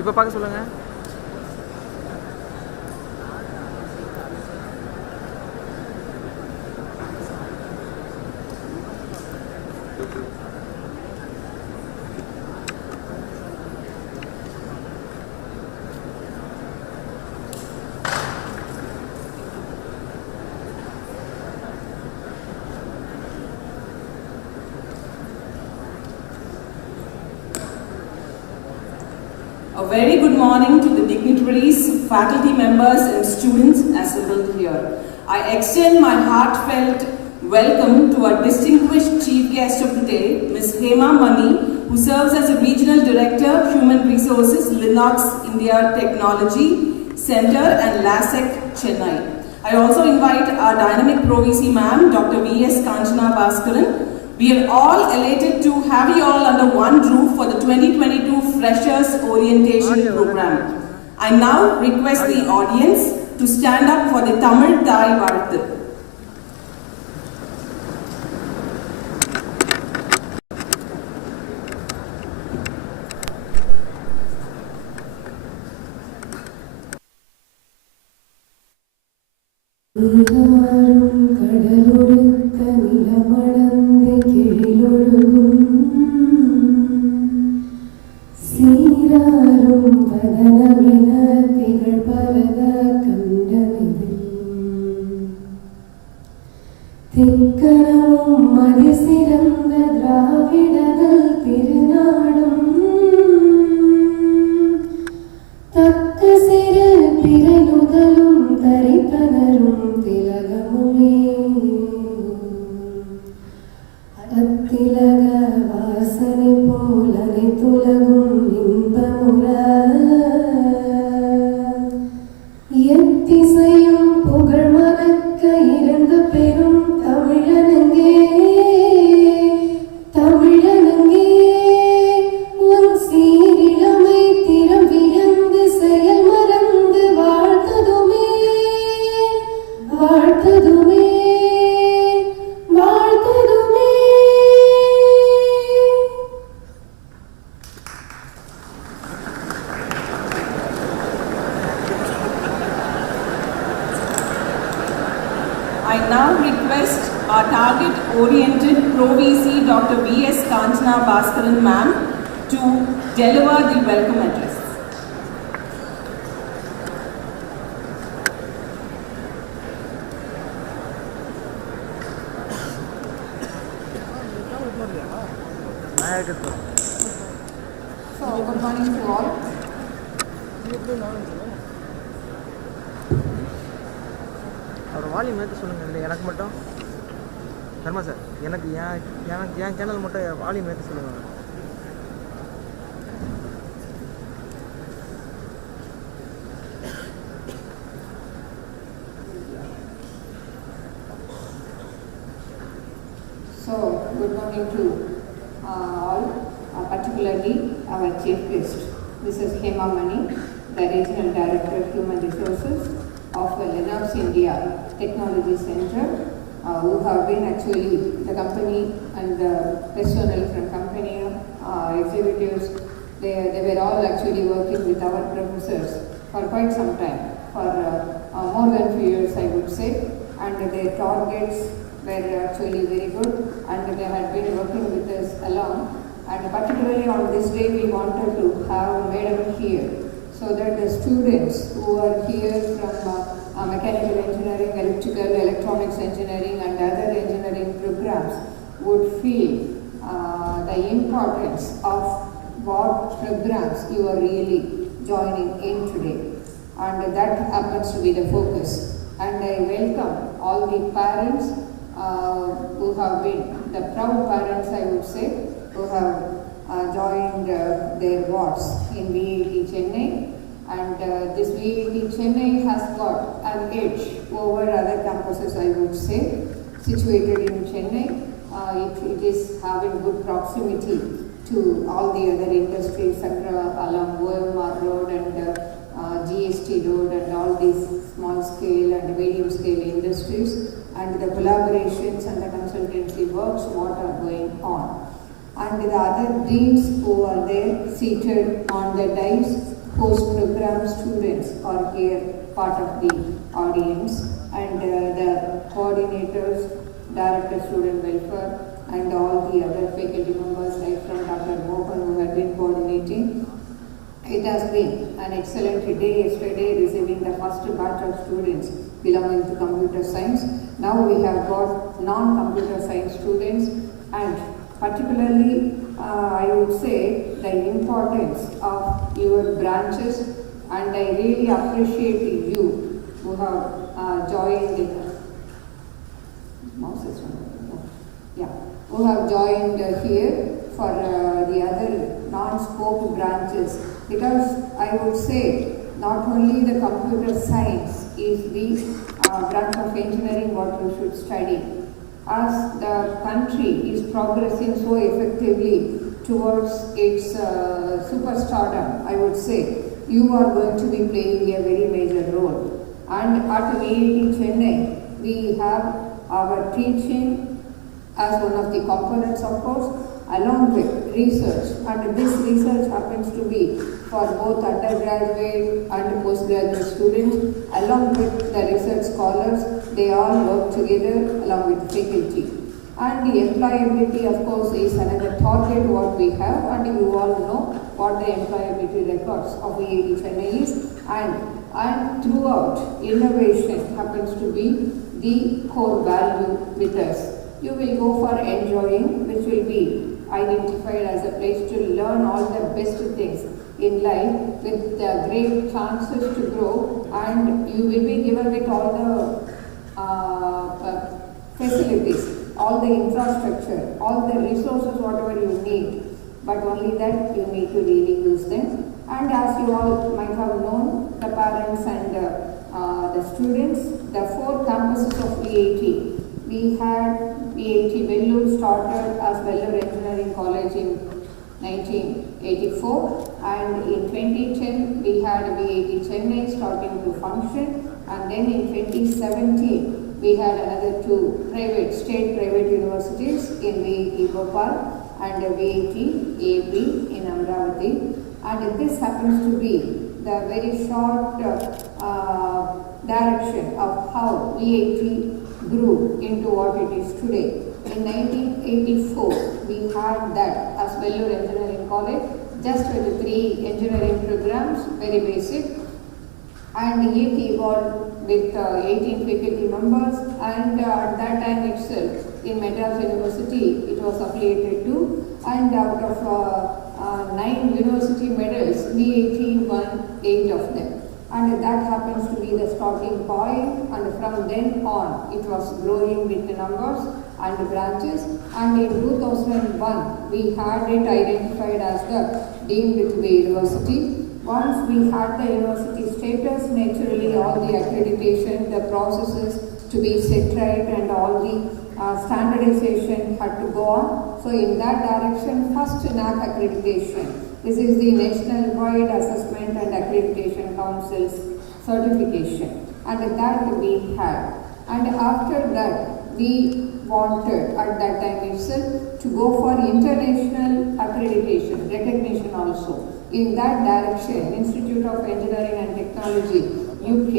இப்போ பார்க்க சொல்லுங்கள். A very good morning to the dignitaries, faculty members and students assembled here. I extend my heartfelt welcome to our distinguished chief guest of the day, Ms. Hema Mani, who serves as a Regional Director, Human Resources, Linux India Technology Center and LASEC, Chennai. I also invite our dynamic Pro-VC ma'am, Dr. V.S. Kanchana Bhaskaran. We are all elated to have you all under one roof for the 2022 Freshers Orientation Program. I now request the audience to stand up for the Tamil Thai Varthu. I now request our target-oriented Pro-VC Dr. V.S. Kanchana Bhaskaran ma'am to deliver the welcome address. So, good morning to all. அவர் volume ஏற்ற சொல்லுங்கள். இல்லை எனக்கு மட்டும் Sharma sir, எனக்கு என் channel மட்டும் volume ஏற்ற சொல்லுங்கள். So, good morning to all, particularly our chief guest. This is Hema Mani, the Regional Director of Human Resources of Linux India Technology Center, who have been actually the company and the personnel from company, executives, they were all actually working with our professors for quite some time, for more than 2 years I would say, and their targets were actually very good and they had been working with us along, and particularly on this day we wanted to have Madam here, so that the students who are here from mechanical engineering, electrical, electronics engineering and other engineering programs would feel the importance of what programs you are really joining in today, and that happens to be the focus. And I welcome all the parents who have been, the proud parents I would say, who have joined their wards in VIT Chennai, and this VIT Chennai has got an edge over other campuses I would say, situated in Chennai. It is having good proximity to all the other industries along OMR Road and GST Road and all these small scale and medium scale industries, and the collaborations and the consultancy works what are going on. And the other deans who are there seated on the dais, post-program students are here, part of the audience, and the coordinators, Director Student Welfare, and all the other faculty members, right from Dr. Mohan, who have been coordinating. It has been an excellent day yesterday, receiving the first batch of students belonging to computer science. Now we have got non-computer science students, and particularly I would say the importance of your branches, and I really appreciate you who have joined who have joined here for the other non-scope branches, because I would say not only the computer science is the branch of engineering what you should study. As the country is progressing so effectively towards its superstardom, I would say you are going to be playing a very major role. And at VIT Chennai, we have our teaching as one of the components, of course, along with research, and this research happens to be for both undergraduate and postgraduate students, along with the research scholars. They all work together along with faculty. And the employability, of course, is another target what we have, and you all know what the employability records of VIT Chennai is, and throughout, innovation happens to be the core value with us. You will go for enjoying, which will be identified as a place to learn all the best things in life with the great chances to grow, and you will be given with all the facilities, all the infrastructure, all the resources, whatever you need, but only that you need to really use them. And as you all might have known, the parents and the students, the 4 campuses of VIT. We had VIT Vellore started as Vellore Engineering College in 1984, and in 2010 we had VIT Chennai starting to function, and then in 2017 we had another 2 state private universities in VIT Bhopal and VIT AB in Amravati, and this happens to be the very short direction of how VIT grew into what it is today. In 1984, we had that as Vellore Engineering College, just with 3 engineering programs, very basic, and it evolved with 18 faculty members, and at that time itself, in Madras University, it was affiliated to, and out of 9 university medals, VIT won 8 of them. And that happens to be the starting point, and from then on it was growing with the numbers and branches, and in 2001 we had it identified as the deemed to be university. Once we had the university status, naturally all the accreditation, the processes to be set right, and all the standardization had to go on. So in that direction, first NAC accreditation. This is the National Wide Assessment and Accreditation Council's certification, and that we had. And after that, we wanted at that time itself to go for international accreditation, recognition also. In that direction, Institute of Engineering and Technology, UK,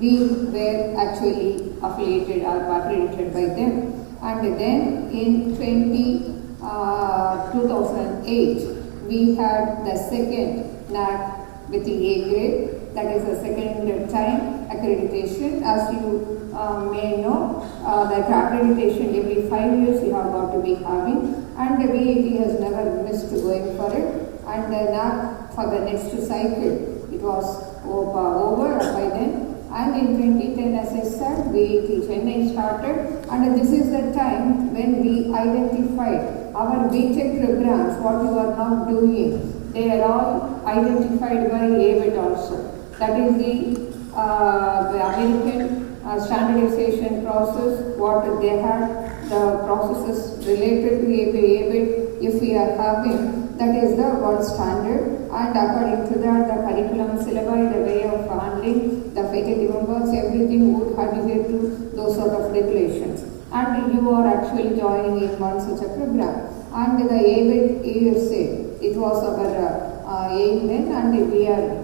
we were actually affiliated or accredited by them. And then in 2008, we had the second NAC with the A grade, that is the second time accreditation. As you may know, that accreditation every 5 years you have got to be having, and the VIT has never missed going for it. And the NAC for the next cycle, it was over by then. And in 2010, as I said, VIT Chennai started, and this is the time when we identified our BTech programs, what you are now doing. They are all identified by AVIT also. That is the American standardization process, what they have, the processes related to AVIT, if we are having, that is the world standard. And according to that, the curriculum syllabi, the way of handling, the faculty members, everything would adhere to those sort of regulations. And you are actually joining in one such a program. And the AVIT USA, it was our aim then, and we are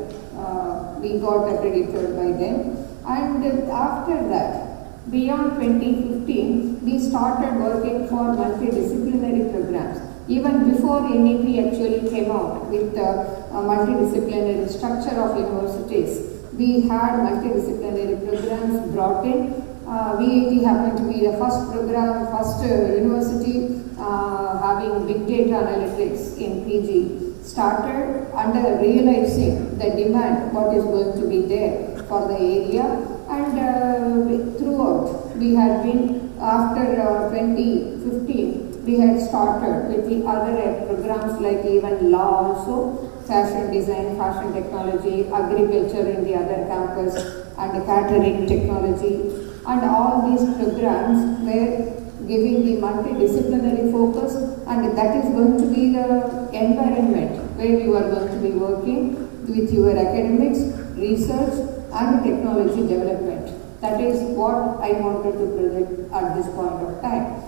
we got accredited by them. And after that, beyond 2015, we started working for multidisciplinary programs. Even before NEP actually came out with the multidisciplinary structure of universities, we had multidisciplinary programs brought in. VAT happened to be the first program, first university having big data analytics in PG. Started under realizing the demand, what is going to be there for the area, and throughout we had been, after 2015, we had started with the other programs like even law also, fashion design, fashion technology, agriculture in the other campus, and catering technology, and all these programs were giving the multidisciplinary focus, and that is going to be the environment where you are going to be working with your academics, research, and technology development. That is what I wanted to project at this point of time.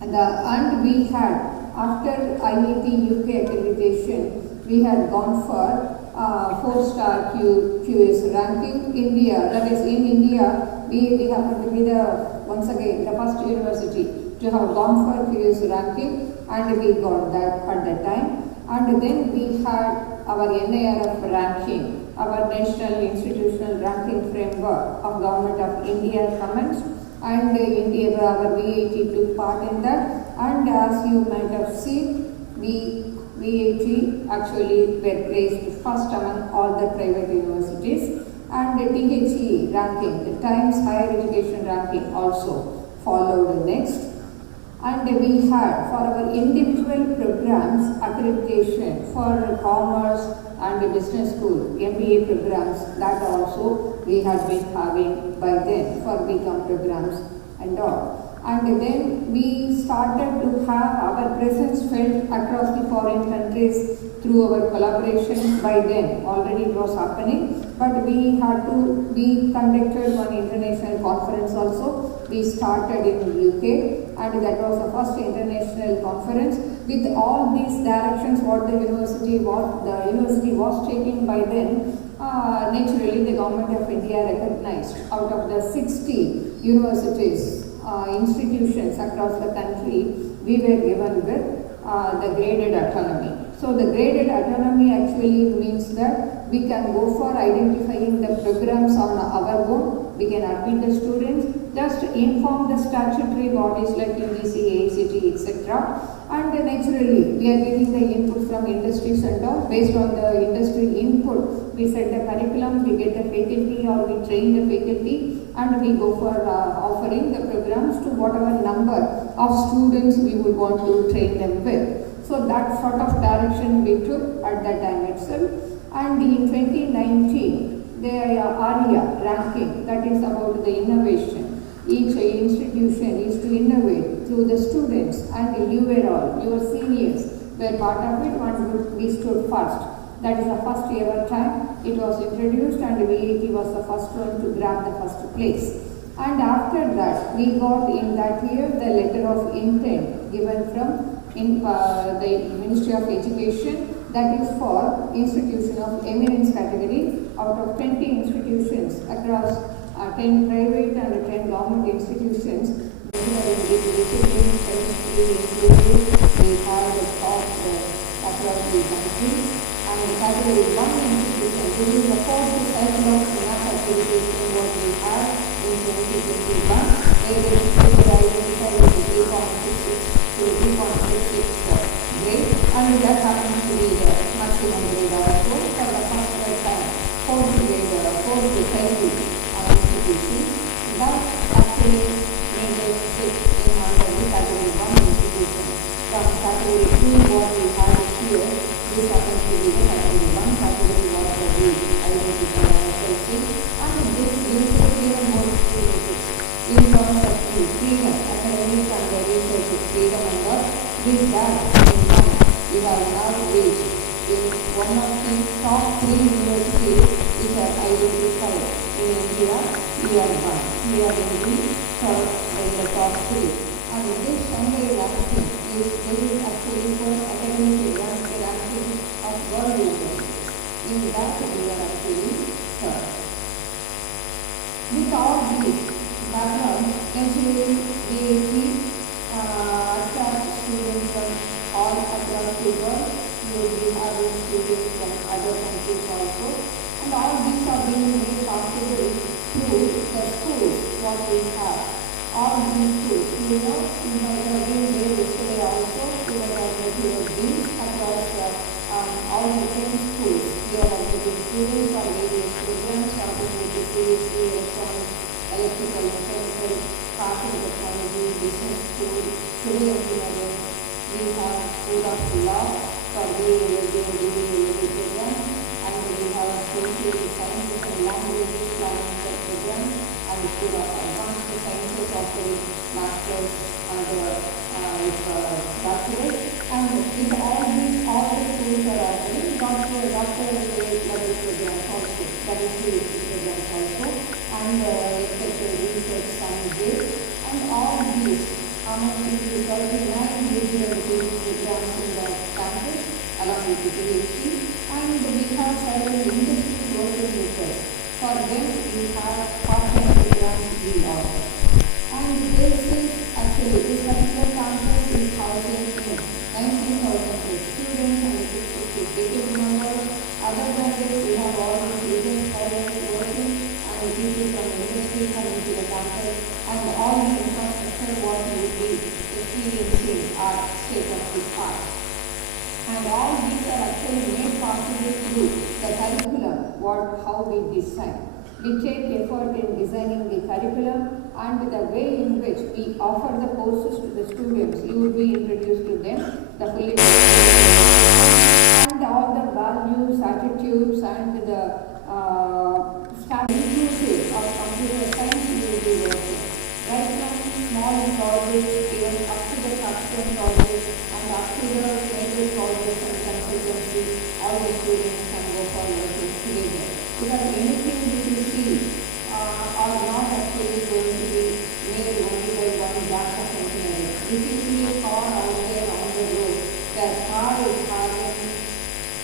And we had, after IIT UK accreditation, we had gone for 4-star QS ranking. India, that is in India, we happened to be once again the first university to have gone for QS ranking, and we got that at that time. And then we had our NIRF ranking, our National Institutional Ranking Framework of Government of India commenced, and India, our VAT took part in that. And as you might have seen, VAT actually were placed first among all the private universities, and the THE ranking, the Times Higher Education ranking, also followed next. And we had for our individual programs accreditation for commerce and business school, MBA programs, that also we had been having by then for BCom programs and all. And then we started to have our presence felt across the foreign countries through our collaboration. By then already it was happening, but we conducted one international conference also. We started in UK, and that was the first international conference with all these directions what the university was taking by then. Naturally the government of India recognized out of the 60 universities, institutions across the country, we were given with the graded autonomy. So the graded autonomy actually means that we can go for identifying the programs on our own, we can admit the students, just inform the statutory bodies like UGC, AICT, etc. And naturally we are getting the input from industries and all. Based on the industry input, we set the curriculum, we get the faculty or we train the faculty, and we go for offering the programs to whatever number of students we would want to train them with. So that sort of direction we took at that time itself. And in 2019, the ARIA ranking, that is about the innovation. Each institution is to innovate through the students, and you were all, your seniors were part of it, and we stood first. That is the first ever time it was introduced, and VAT was the first one to grab the first place. And after that, we got in that year the letter of intent given from the Ministry of Education, that is for institution of eminence category. Out of 20 institutions across 10 private and 10 government institutions, we have the top across the country. And category 1 institution, this is the fourth cycle of enough accreditation what we had in 2021, where the institute identified as 3.66 to 3.66 grade, and that happens to be the maximum grade also for the first time, fourth grade, fourth cycle institution. That actually made us sit in under the category 1 institution. From category 2 what we had here, this happens to be the category 1, category 1 that we identify ourselves in, and this gives us even more experiences in terms of the freedom, academic and the research freedom and all. With that in mind, we have now reached in one of the top 3 universities which are identified in India. We are one. We are in the top 3. And this Shanghai ranking is actually for academic ranking of world leaders. In that we are actually these schools, you know, you might have been there yesterday also, you might have met your deans across all different schools. We are admitting students on various programs, starting with the CSC, electronics, electrical, mechanical, carpet technology, business school, civil engineering. We have School of Law for the program, and we have Social Sciences and Languages planning program, and the School of Advanced Sciences offering masters and doctorate. And in all the schools are offering doctorate level programs also, WPhD programs also, and research sciences, and all these among the 39 major programs in the campus along with the PhD, and we have several industry working with us. For them, we have part-time programs we offer. And this particular campus is housing 19,000 students and 650 faculty members. Other than this, we have all the business scholars working and people from industry coming to the campus, and all the infrastructure what we will be experiencing are state of the art. And all these are actually made possible through the curriculum, how we design. We take effort in designing the curriculum and the way in which we offer the courses to the students. You will be introduced to them, the fully and all the values, attitudes, and the staff inclusive of computer science you will be working. Right from small projects, even up to the custom projects, and up to the major projects and consultancy, all the students can go for working together. Because anything which you see are not actually going to be made only by one branch of engineering. If you see a car out there on the road, that car is having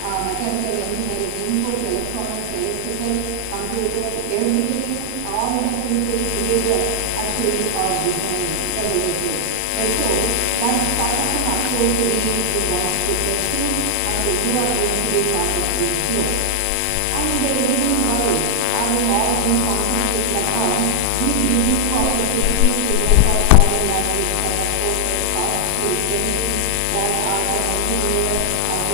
mechanical engineering input, electronics, electrical, computer, everything, all the people together actually are designing regulatory. And so that's part of an approach we need to want to pursue, and you are going to be part of this flow. And the reason why having all these conferences like that, these unique opportunities to work out foreign language for the courses, costs, to training, what are the engineers, as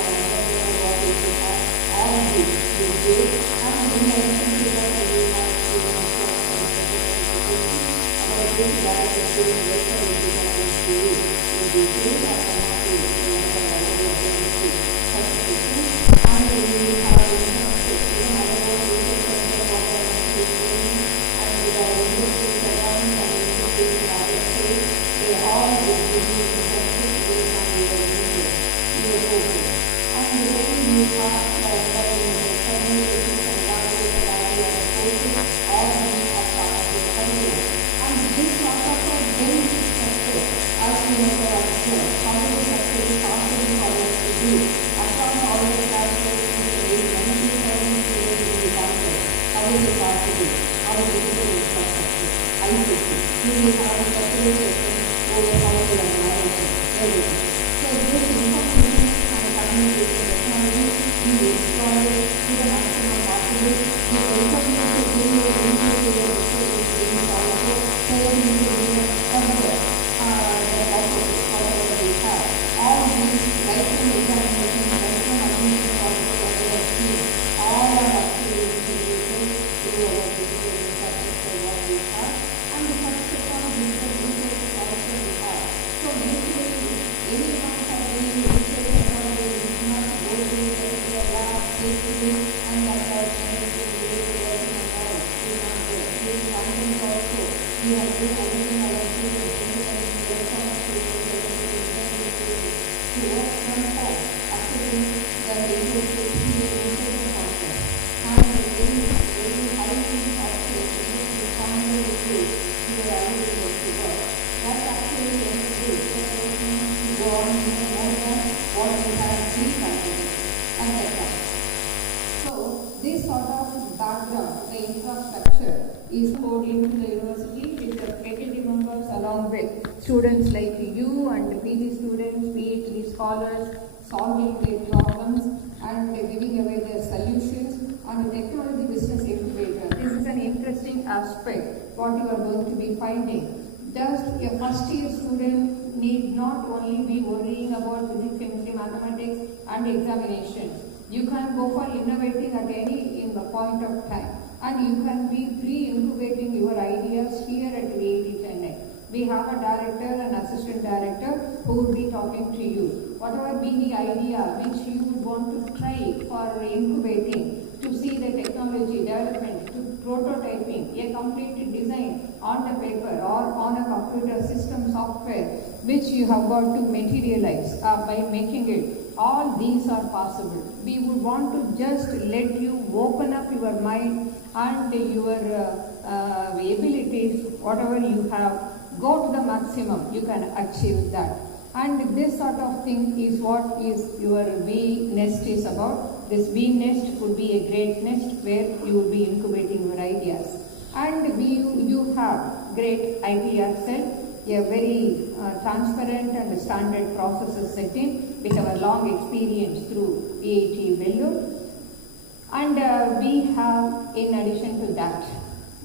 an entrepreneur, what is to have, all these we do. And in addition to that, we have students from about this direct student welfare education school in detail, as some of the already attended certification. And we have internships, another research center for training, and the industry programs and industry in other states, they all will give you internships based on your focus. And then you have the communication and language and idea of courses, all these are part of the curriculum. And this sort of a built structure, as you may have observed, how the structure is possible for us to do across all the classes in the 19,000 students in the campus. How is it possible? How is it infrastructure? ICT. You will have a separate session over how to manage everything. So this information and communication technology we exploit to the maximum possible. We welcome you to do your individual experience also, telling you to do further the process, whatever we have. All these right from examination, right from admission process, whatever we all are actually integrated to our digital infrastructure what we have. And the first of all, digital resources also we have. So basically, anyone can do research technology, we must go to the particular lab, safely, and that our anything related working and all is not there. This content also, we have to everything electric, electronics, to work from home, actually the research is research content. And the very highly options, we find the results, we are able to work. That actually makes it to go on even more than what we have pre-planning at that time. So this sort of background, the infrastructure is poured into the university with the faculty members along with students like you and PG students, PhD scholars, solving their problems and giving away their solutions, and the technology business incubator. This is an interesting aspect what you are going to be finding. Just a first year student need not only be worrying about physics, chemistry, mathematics and examinations. You can go for innovating at any point of time, and you can be pre-incubating your ideas here at VIT Chennai. We have a director and assistant director who will be talking to you. Whatever be the idea which you would want to try for incubating, to see the technology development, to prototyping, a complete design on the paper or on a computer system software which you have got to materialize by making it. All these are possible. We would want to just let you open up your mind and your abilities, whatever you have, go to the maximum, you can achieve that. And this sort of thing is what is your V nest is about. This V nest could be a great nest where you will be incubating your ideas. And you have great idea cell, a very transparent and standard processes set in with our long experience through VIT Vellore. And we have, in addition to that,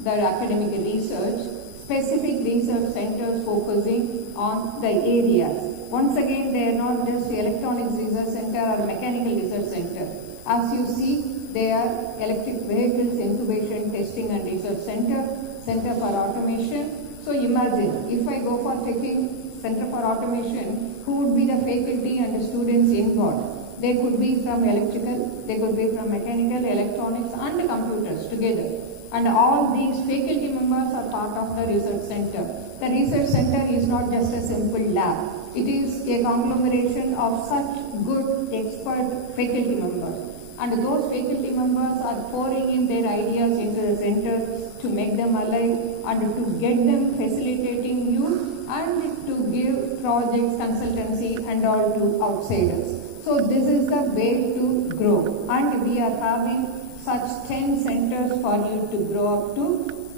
the academic research, specific research centers focusing on the areas. Once again, they are not just electronics research center or mechanical research center. As you see, they are electric vehicles incubation, testing and research center, center for automation. So imagine, if I go for taking center for automation, who would be the faculty and the students involved? They could be from electrical, they could be from mechanical, electronics and computers together. And all these faculty members are part of the research center. The research center is not just a simple lab. It is a conglomeration of such good expert faculty members. And those faculty members are pouring in their ideas into the center to make them alive and to get them facilitating you and to give projects, consultancy and all to outsiders. So this is the way to grow, and we are having such 10 centers for you to grow up to.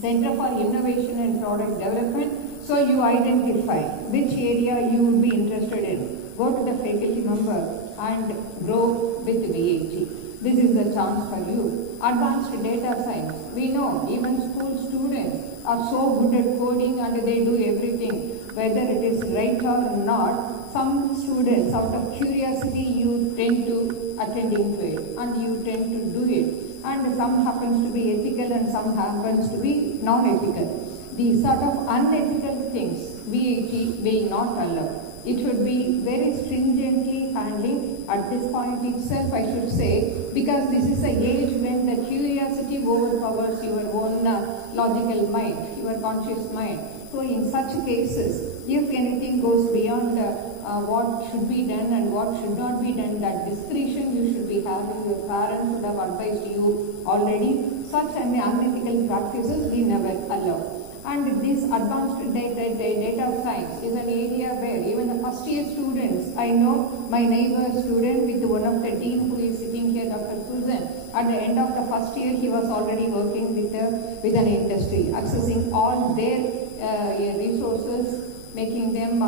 Center for Innovation and Product Development. So you identify which area you would be interested in. Go to the faculty member and grow with VIT. This is the chance for you. Advanced data science. We know even school students are so good at coding and they do everything, whether it is right or not. Some students, out of curiosity, you tend to attend into it and you tend to do it. And some happens to be ethical and some happens to be non-ethical. These sort of unethical things, VIT being not allowed. It should be very stringently handling at this point itself, I should say, because this is a age when the curiosity overpowers your own logical mind, your conscious mind. So in such cases, if anything goes beyond what should be done and what should not be done, that discretion you should be having. Your parents would have advised you already. Such unethical practices we never allow. And this advanced data science is an area where even the first year students, I know my neighbor student with one of the dean who is sitting here, Dr. Susan, at the end of the first year he was already working with an industry, accessing all their resources, making them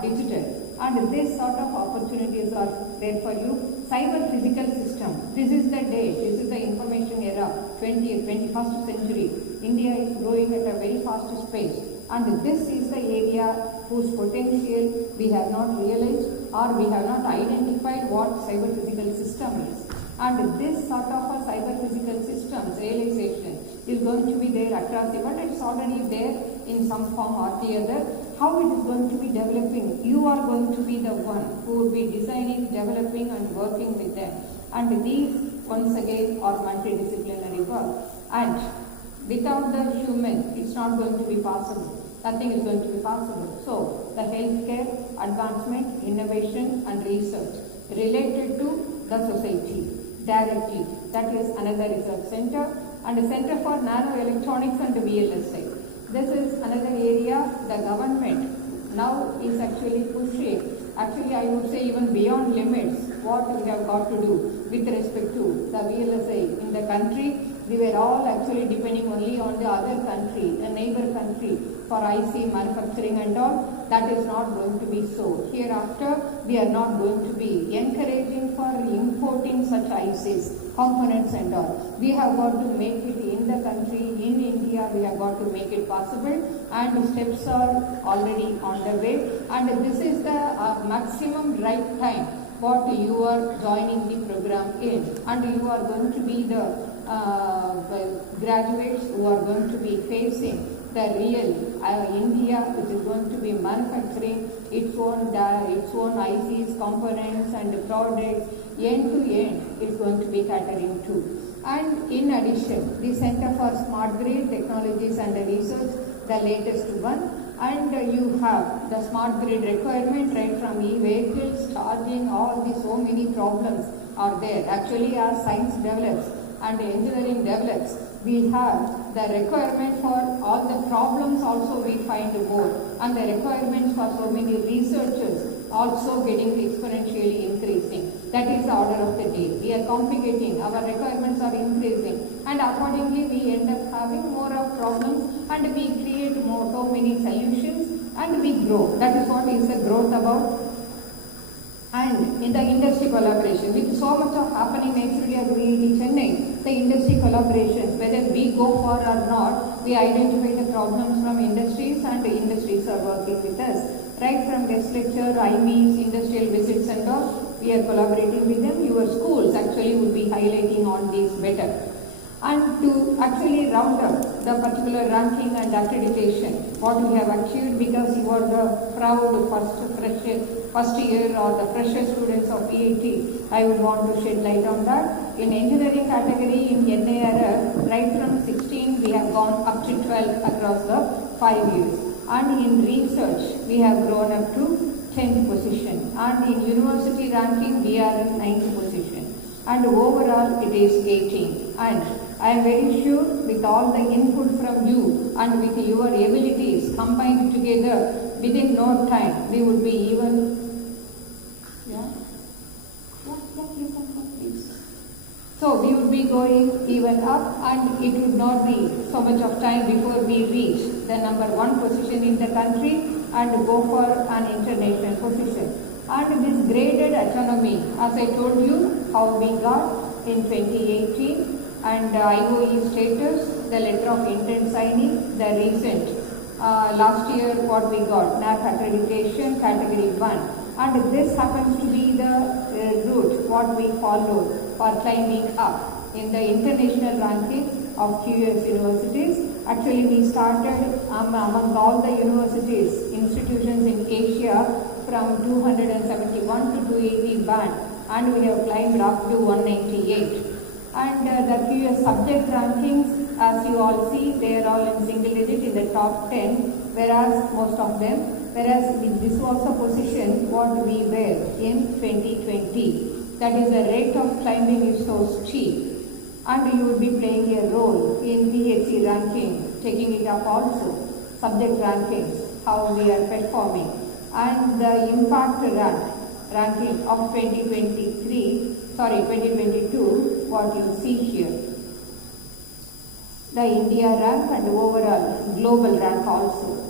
digital. And this sort of opportunities are there for you. Cyber physical system. This is the day, this is the information era, 21st century. India is growing at a very fast pace. And this is the area whose potential we have not realized or we have not identified what cyber physical system is. And this sort of a cyber physical systems realization is going to be there across the world. It's already there in some form or the other. How it is going to be developing, you are going to be the one who will be designing, developing and working with them. And these once again are multidisciplinary work. And without the human, it's not going to be possible. Nothing is going to be possible. So the healthcare, advancement, innovation and research related to the society directly. That is another research center. And a center for nanoelectronics and VLSI. This is another area the government now is actually pushing. Actually, I would say even beyond limits, what we have got to do with respect to the VLSI in the country. We were all actually depending only on the other country, the neighbor country, for IC manufacturing and all. That is not going to be so. Hereafter, we are not going to be encouraging for importing such ICs components and all. We have got to make it in the country, in India, we have got to make it possible, and steps are already on the way, and this is the maximum right time what you are joining the program in, and you are going to be the graduates who are going to be facing the real India, which is going to be manufacturing its own ICs, components and products, end to end is going to be catering to. And in addition, the Center for Smart Grid Technologies and Research, the latest one, and you have the smart grid requirement right from e-vehicles, charging, all the so many problems are there. Actually, as science develops and engineering develops, we have the requirement for all the problems also we find more, and the requirements for so many researchers also getting exponentially increasing. That is the order of the day. We are complicating, our requirements are increasing, and accordingly we end up having more of problems, and we create so many solutions, and we grow. That is what is the growth about. And in the industry collaboration, with so much of happening naturally as we in Chennai, the industry collaborations, whether we go for or not, we identify the problems from industries, and the industries are working with us. Right from guest lecture, IVs, industrial visits and all, we are collaborating with them. Your schools actually would be highlighting on these better. And to actually round up the particular ranking and accreditation, what we have achieved, because you are the proud first year or the fresher students of PIT, I would want to shed light on that. In engineering category, in NARF, right from 16 we have gone up to 12 across the 5 years. And in research, we have grown up to 10th position. And in university ranking, we are in 9th position. And overall, it is 18. And I am very sure with all the input from you and with your abilities combined together, within no time, we would be even. So we would be going even up, and it would not be so much of time before we reach the number 1 position in the country and go for an international position. And this graded autonomy, as I told you, how we got in 2018, and IOE status, the letter of intent signing, the recent last year what we got, NAC accreditation category 1. And this happens to be the route what we followed for climbing up in the international ranking of QS universities. Actually, we started among all the universities, institutions in Asia from 271 to 280 band, and we have climbed up to 198. And the QS subject rankings, as you all see, they are all in single digit in the top 10, whereas most of them, this was a position what we were in 2020. That is, the rate of climbing is so steep, and you will be playing a role in PhD ranking, taking it up also, subject rankings, how we are performing, and the impact ranking of 2022, what you see here. The India rank and overall global rank also.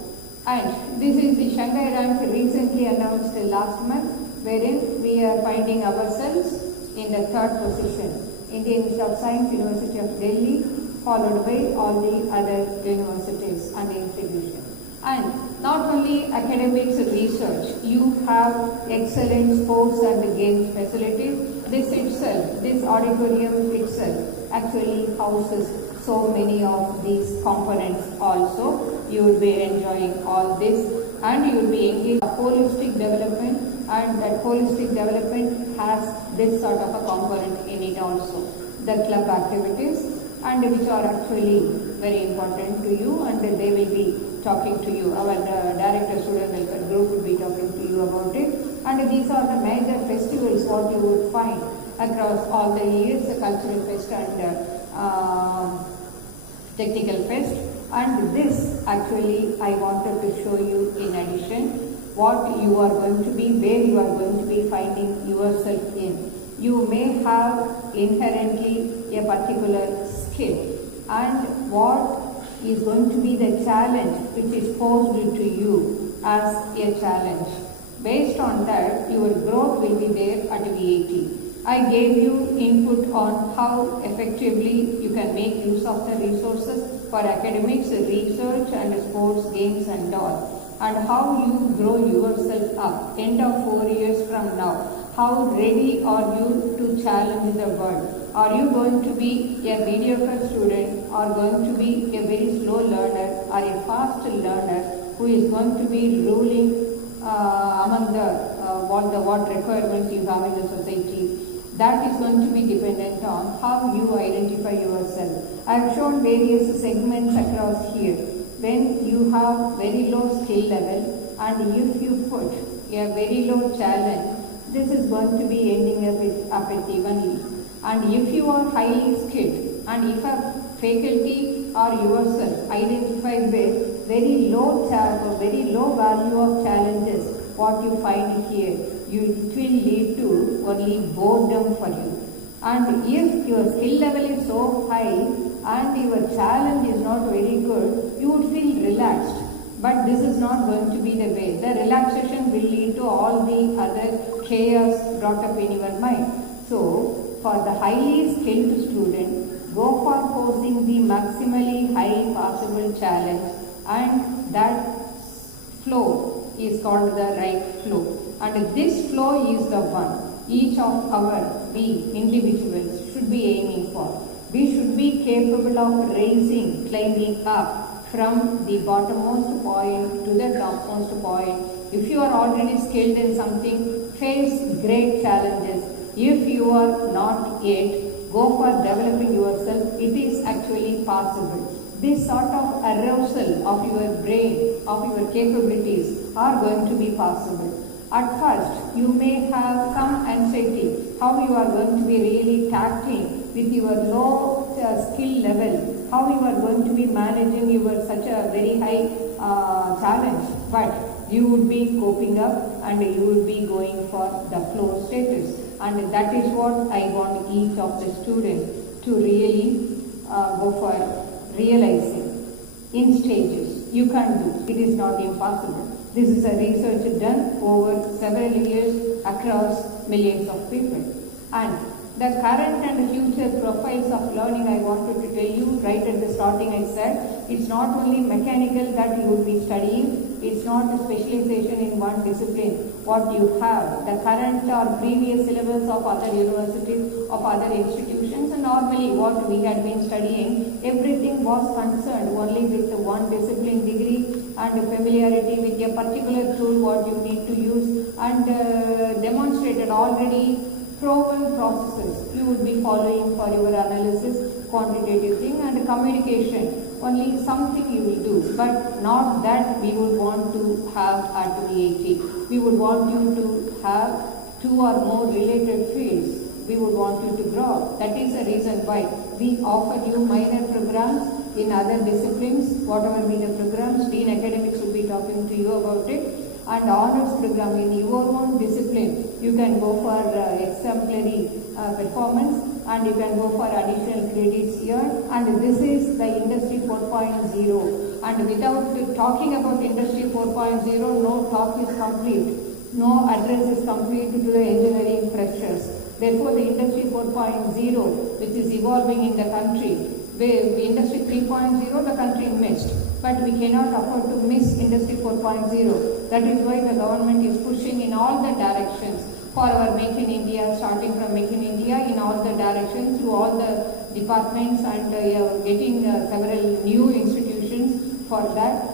And this is the Shanghai rank recently announced last month, wherein we are finding ourselves in the 3rd position. Indian Institute of Science, University of Delhi, followed by all the other universities and institutions. And not only academics and research, you have excellent sports and games facilities. This auditorium itself actually houses so many of these components also. You will be enjoying all this, and you will be engaged in holistic development, and that holistic development has this sort of a component in it also. The club activities, and which are actually very important to you, and they will be talking to you. Our Director Student Welfare Group will be talking to you about it. And these are the major festivals what you would find across all the years, the Cultural Fest and Technical Fest. And this actually I wanted to show you in addition what you are going to be, where you are going to be finding yourself in. You may have inherently a particular skill, and what is going to be the challenge which is posed to you as a challenge. Based on that, your growth will be there at VAT. I gave you input on how effectively you can make use of the resources for academics, research and sports, games and all, and how you grow yourself up. End of 4 years from now, how ready are you to challenge the world? Are you going to be a mediocre student, or going to be a very slow learner, or a fast learner who is going to be ruling among what requirements you have in the society? That is going to be dependent on how you identify yourself. I have shown various segments across here. When you have very low skill level, and if you put a very low challenge, this is going to be ending up at evenly. And if you are highly skilled, and if a faculty or yourself identify with very low value of challenges, what you find here, it will lead to only boredom for you. And if your skill level is so high and your challenge is not very good, you would feel relaxed. But this is not going to be the way. The relaxation will lead to all the other chaos brought up in your mind. So, for the highly skilled student, go for posing the maximally high possible challenge, and that flow is called the right flow. And this flow is the one each of we individuals should be aiming for. We should be capable of climbing up from the bottommost point to the topmost point. If you are already skilled in something, face great challenges. If you are not yet, go for developing yourself. It is actually possible. This sort of arousal of your brain, of your capabilities are going to be possible. At first, you may have some anxiety how you are going to be really tackling with your low skill level, how you are going to be managing your such a very high challenge, but you would be coping up and you would be going for the flow status. And that is what I want each of the students to really go for realizing in stages. You can do. It is not impossible. This is a research done over several years across millions of people. And the current and future profiles of learning, I wanted to tell you right at the starting. I said it's not only mechanical that you would be studying, it's not a specialization in one discipline. What you have, the current or previous syllabus of other universities, of other institutions, and normally what we had been studying, everything was concerned only with the one discipline degree and familiarity with a particular tool what you need to use, and demonstrated already proven processes you would be following for your analysis, quantitative thing, and communication. Only something you will do, but not that we would want to have at VIT. We would want you to have 2 or more related fields. We would want you to grow. That is the reason why we offer you minor programs in other disciplines, whatever be the programs. Dean Academics will be talking to you about it. And honors program in your own discipline, you can go for exemplary performance, and you can go for additional credits here. And this is the Industry 4.0. And without talking about Industry 4.0, no talk is complete, no address is complete to the engineering freshers. Therefore, the Industry 4.0, which is evolving in the country, where Industry 3.0, the country missed. But we cannot afford to miss Industry 4.0. That is why the government is pushing in all the directions for our Make in India, starting from Make in India in all the directions through all the departments, and getting several new institutions for that.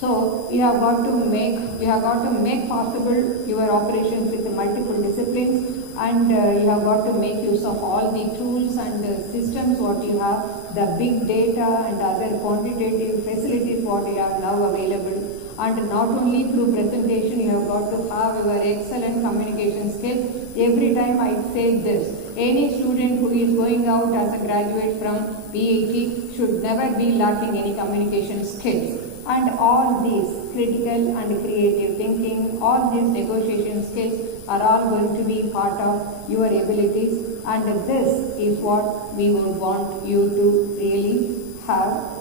So you have got to make possible your operations with multiple disciplines, and you have got to make use of all the tools and systems what you have, the big data and other quantitative facilities what you have now available. And not only through presentation, you have got to have your excellent communication skills. Every time I say this, any student who is going out as a graduate from BAT should never be lacking any communication skills. And all these critical and creative thinking, all these negotiation skills are all going to be part of your abilities, and this is what we would want you to really have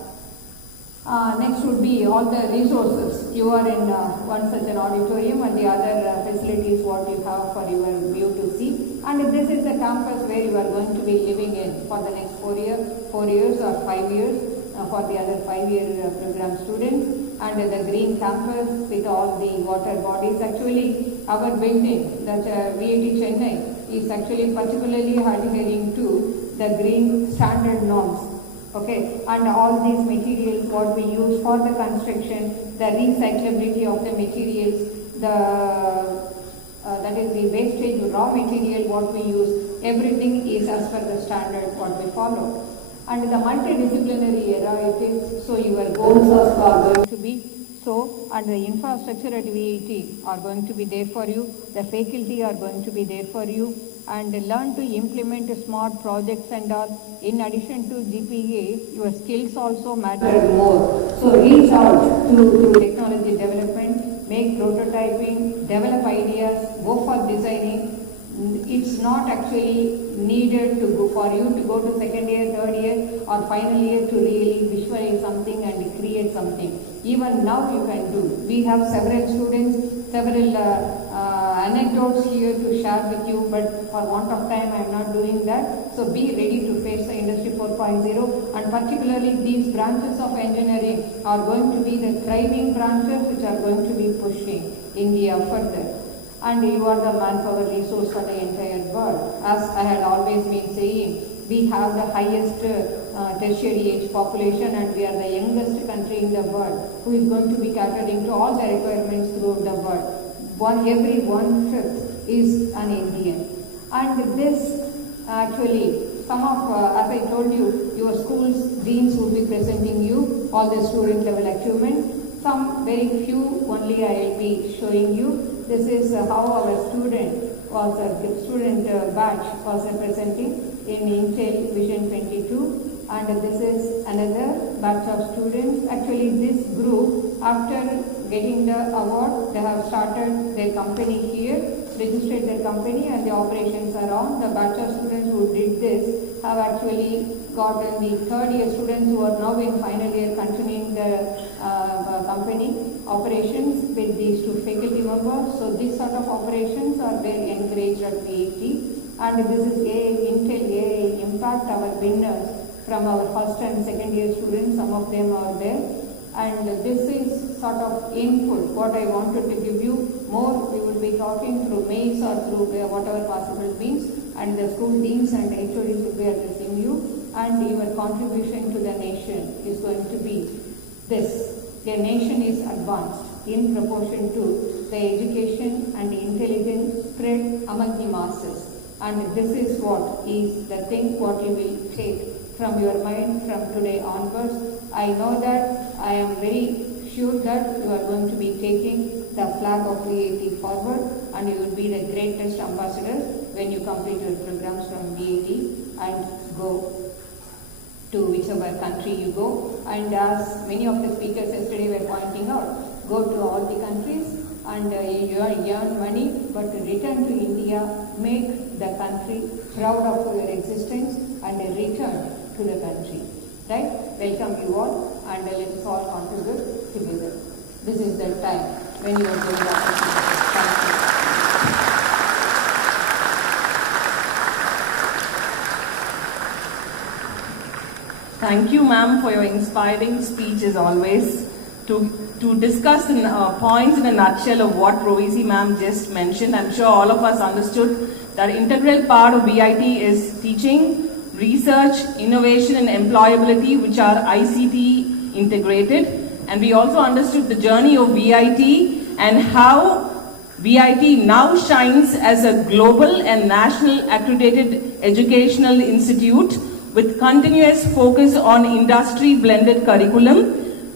Next would be all the resources. You are in one such an auditorium, and the other facilities what you have for your view to see. And this is the campus where you are going to be living in for the next 4 years or 5 years for the other 5-year program students. And the green campus with all the water bodies. Actually, our building, that VAT Chennai, is actually particularly adhering to the green standard norms. Okay, and all these materials what we use for the construction, the recyclability of the materials, that is the wastage raw material what we use, everything is as per the standard what we follow. And the multidisciplinary era it is, so your goals are going to be so, and the infrastructure at VAT are going to be there for you, the faculty are going to be there for you, and learn to implement smart projects and all. In addition to GPA, your skills also matter more. So reach out to technology development, make prototyping, develop ideas, go for designing. It's not actually needed to go for you to go to second year, third year or final year to really visualize something and create something. Even now you can do. We have several students, several anecdotes here to share with you, but for want of time I am not doing that. So be ready to face the Industry 4.0, and particularly these branches of engineering are going to be the thriving branches which are going to be pushing India further. And you are the manpower resource for the entire world. As I had always been saying, we have the highest tertiary age population, and we are the youngest country in the world who is going to be catering to all the requirements throughout the world. Every 1/5 is an Indian. And this actually, some of, as I told you, your school's deans will be presenting you all the student level achievement. Some very few only I will be showing you. This is how our student batch was presenting in Intel Vision 22, and this is another batch of students. Actually, this group, after getting the award, they have started their company here, registered their company, and the operations are on. The batch of students who did this have actually gotten the third year students who are now in final year continuing the company operations with these 2 faculty members. So this sort of operations are very encouraged at VAT. And this is Intel AI Impact, our winners from our first and second year students, some of them are there. And this is sort of input, what I wanted to give you. More we will be talking through mails or through whatever possible means, and the school deans and HODs will be addressing you. And your contribution to the nation is going to be this. The nation is advanced in proportion to the education and intelligence spread among the masses. And this is what is the thing what you will take from your mind from today onwards. I know that, I am very sure that you are going to be taking the flag of VAT forward, and you will be the greatest ambassadors when you complete your programs from VAT and go to whichever country you go. And as many of the speakers yesterday were pointing out, go to all the countries and you earn money, but return to India, make the country proud of your existence and return to the country. Right? Welcome you all, and let us all contribute together. This is the time when you are going to thank you. Thank you, ma'am, for your inspiring speech as always. To discuss the points in a nutshell of what Provisi ma'am just mentioned, I'm sure all of us understood that integral part of VIT is teaching, research, innovation and employability, which are ICT integrated. And we also understood the journey of VIT and how VIT now shines as a global and national accredited educational institute with continuous focus on industry blended curriculum,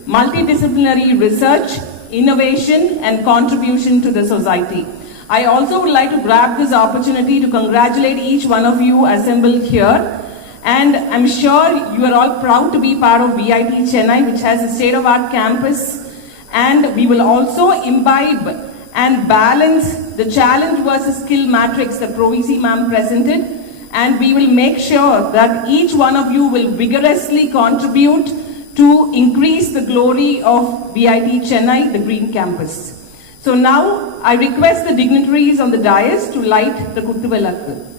multidisciplinary research, innovation and contribution to the society. I also would like to grab this opportunity to congratulate each one of you assembled here. And I'm sure you are all proud to be part of VIT Chennai, which has a state-of-art campus. And we will also imbibe and balance the challenge versus skill matrix that Provisi ma'am presented. And we will make sure that each one of you will vigorously contribute to increase the glory of VIT Chennai, the Green Campus. So now I request the dignitaries on the dais to light the Kuttuvilakku.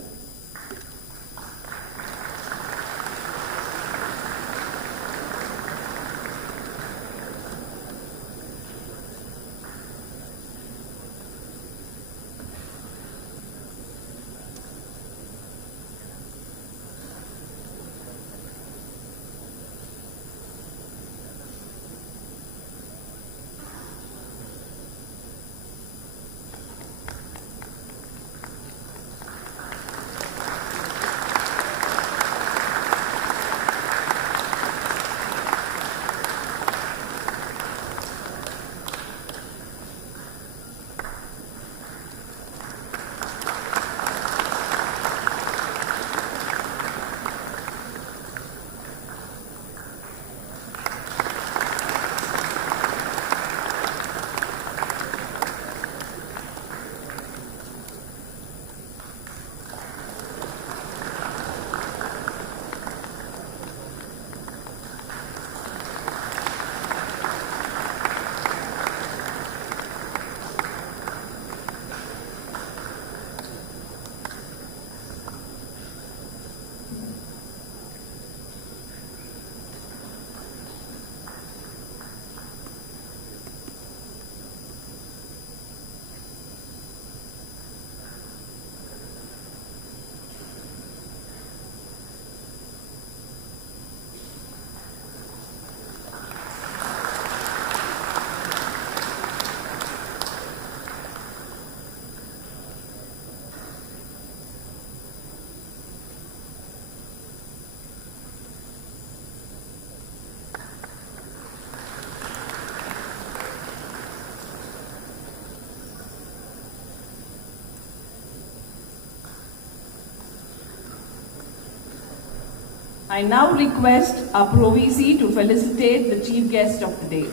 I now request our Pro VC to felicitate the chief guest of the day.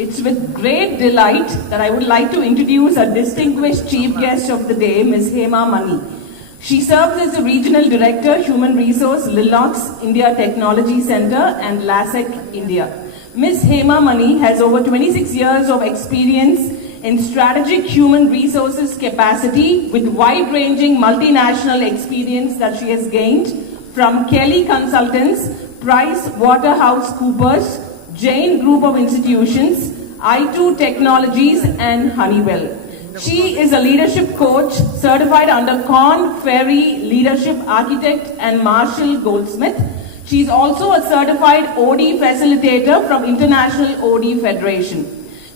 It's with great delight that I would like to introduce our distinguished chief guest of the day, Ms. Hema Mani. She serves as the Regional Director, Human Resource, Linux India Technology Center and LASEC India. Ms. Hema Mani has over 26 years of experience in strategic human resources capacity with wide-ranging multinational experience that she has gained from Kelly Consultants, Price Waterhouse Coopers, Jain Group of Institutions, I2 Technologies and Honeywell. She is a leadership coach certified under Korn Ferry Leadership Architect and Marshall Goldsmith. She is also a certified OD facilitator from International OD Federation.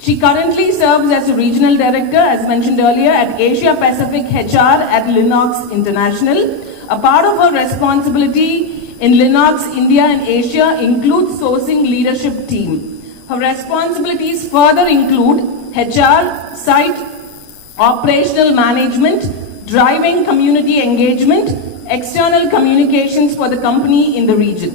She currently serves as a regional director, as mentioned earlier, at Asia Pacific HR at Linux International. A part of her responsibility in Linux India and Asia includes sourcing leadership team. Her responsibilities further include HR, site operational management, driving community engagement, external communications for the company in the region.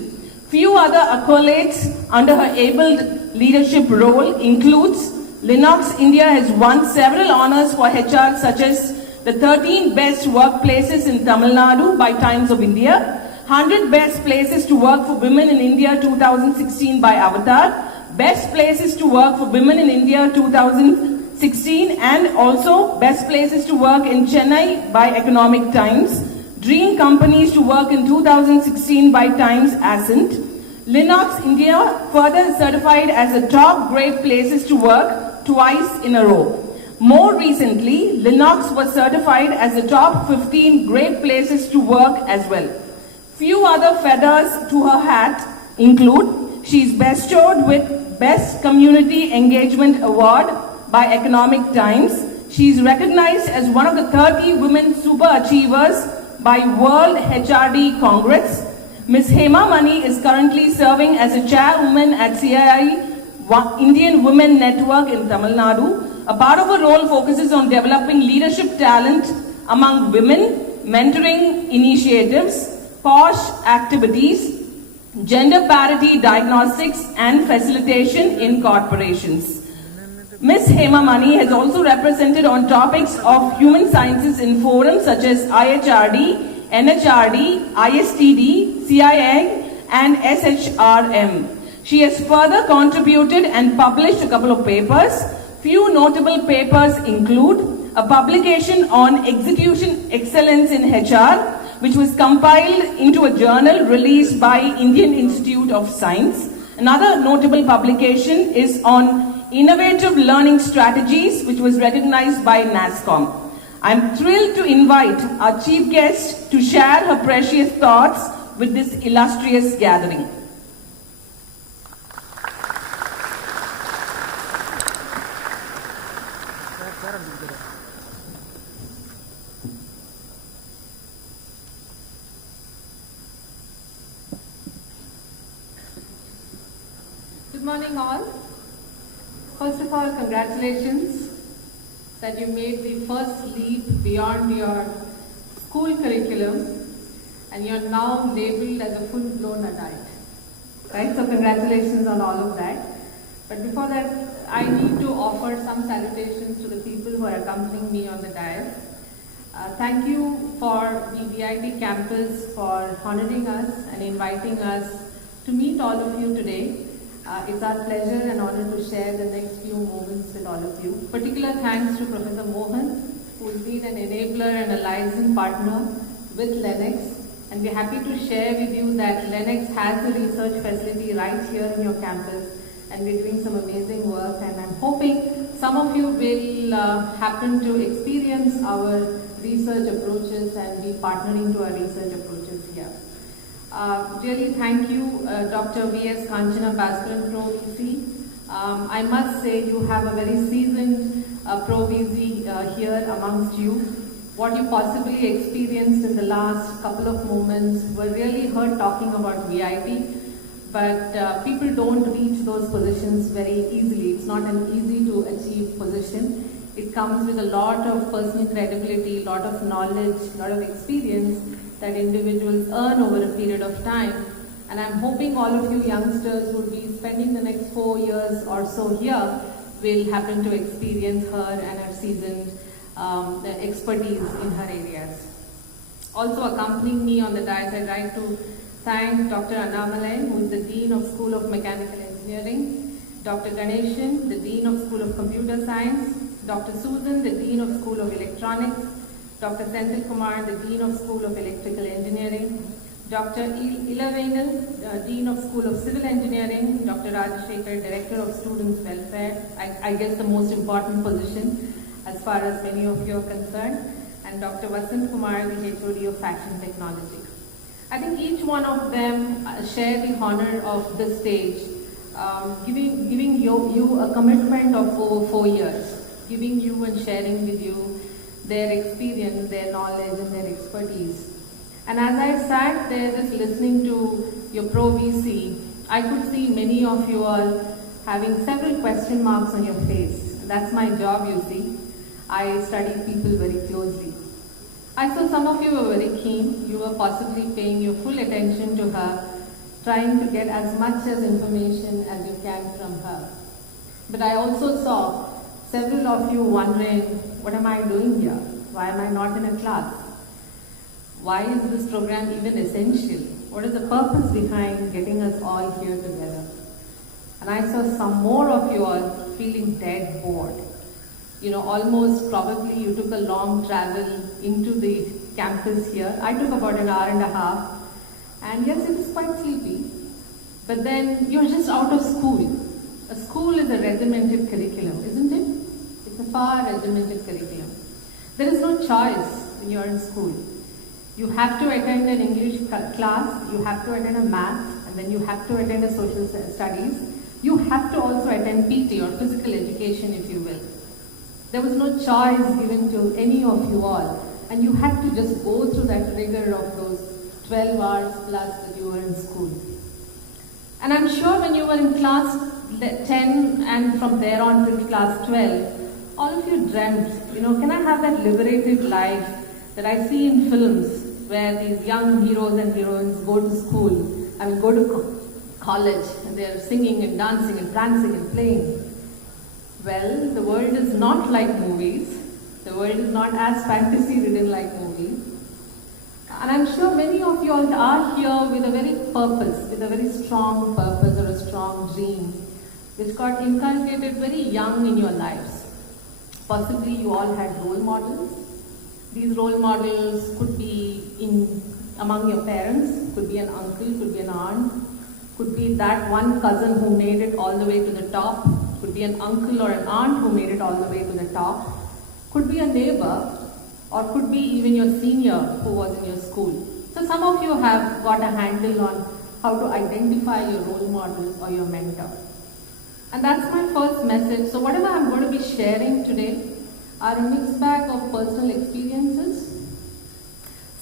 Few other accolades under her able leadership role includes Linux India has won several honors for HR such as the 13 best workplaces in Tamil Nadu by Times of India, 100 best places to work for women in India 2016 by Avatar, best places to work for women in India 2016 and also best places to work in Chennai by Economic Times, dream companies to work in 2016 by Times Ascent. Linux India further certified as the top great places to work twice in a row. More recently, Linux was certified as the top 15 great places to work as well. Few other feathers to her hat include she is bestowed with Best Community Engagement Award by Economic Times. She is recognized as one of the 30 women super achievers by World HRD Congress. Ms. Hema Mani is currently serving as a chairwoman at CII Indian Women Network in Tamil Nadu. A part of her role focuses on developing leadership talent among women, mentoring initiatives, POSH activities, gender parity diagnostics and facilitation in corporations. Ms. Hema Mani has also represented on topics of human sciences in forums such as IHRD, NHRD, ISTD, CIAG and SHRM. She has further contributed and published a couple of papers. Few notable papers include a publication on execution excellence in HR, which was compiled into a journal released by Indian Institute of Science. Another notable publication is on innovative learning strategies, which was recognized by NASSCOM. I'm thrilled to invite our chief guest to share her precious thoughts with this illustrious gathering. Good morning all. First of all, congratulations that you made the first leap beyond your school curriculum and you're now labeled as a full-blown adult. Right? So congratulations on all of that. But before that, I need to offer some salutations to the people who are accompanying me on the dais. Thank you for the VIT campus for honoring us and inviting us to meet all of you today. It's our pleasure and honor to share the next few moments with all of you. Particular thanks to Professor Mohan, who has been an enabler and a liaison partner with Lennox. And we're happy to share with you that Lennox has a research facility right here in your campus, and we're doing some amazing work. And I'm hoping some of you will happen to experience our research approaches and be partnering to our research approaches here. Really thank you, Dr. V.S. Kanchana Bhaskaran, Pro VC. I must say you have a very seasoned Pro VC here amongst you. What you possibly experienced in the last couple of moments were really heard talking about VIT, but people don't reach those positions very easily. It's not an easy to achieve position. It comes with a lot of personal credibility, a lot of knowledge, a lot of experience that individuals earn over a period of time. And I'm hoping all of you youngsters will be spending the next 4 years or so here will happen to experience her and her seasoned expertise in her areas. Also accompanying me on the dais, I'd like to thank Dr. Annamalai, who is the Dean of School of Mechanical Engineering, Dr. Ganeshan, the Dean of School of Computer Science, Dr. Susan, the Dean of School of Electronics, Dr. Senthil Kumar, the Dean of School of Electrical Engineering, Dr. Ilavengal, Dean of School of Civil Engineering, Dr. Rajashekar, Director of Students' Welfare, I guess the most important position as far as many of you are concerned, and Dr. Vasant Kumar, the HOD of Fashion Technology. I think each one of them share the honor of this stage, giving you a commitment of over 4 years, giving you and sharing with you their experience, their knowledge and their expertise. And as I sat there just listening to your Pro VC, I could see many of you all having several question marks on your face. That's my job, you see. I study people very closely. I saw some of you were very keen. You were possibly paying your full attention to her, trying to get as much as information as you can from her. But I also saw several of you wondering, what am I doing here? Why am I not in a class? Why is this program even essential? What is the purpose behind getting us all here together? And I saw some more of you all feeling dead bored. You know, almost probably you took a long travel into the campus here. I took about an hour and a half. And yes, it was quite sleepy. But then you're just out of school. A school is a regimented curriculum, isn't it? It's a far regimented curriculum. There is no choice when you're in school. You have to attend an English class, you have to attend a math, and then you have to attend a social studies. You have to also attend PT or physical education, if you will. There was no choice given to any of you all, and you had to just go through that rigor of those 12 hours plus that you were in school. And I'm sure when you were in class 10 and from there on till class 12, all of you dreamt, can I have that liberated life that I see in films where these young heroes and heroines go to school, go to college, and they're singing and dancing and prancing and playing. Well, the world is not like movies. The world is not as fantasy-ridden like movies. And I'm sure many of you all are here with a very purpose, with a very strong purpose or a strong dream, which got inculcated very young in your lives. Possibly you all had role models. These role models could be among your parents, could be an uncle, could be an aunt, could be that one cousin who made it all the way to the top, could be an uncle or an aunt who made it all the way to the top, could be a neighbor, or could be even your senior who was in your school. So some of you have got a handle on how to identify your role models or your mentor. And that's my first message. So whatever I'm going to be sharing today are a mixed bag of personal experiences.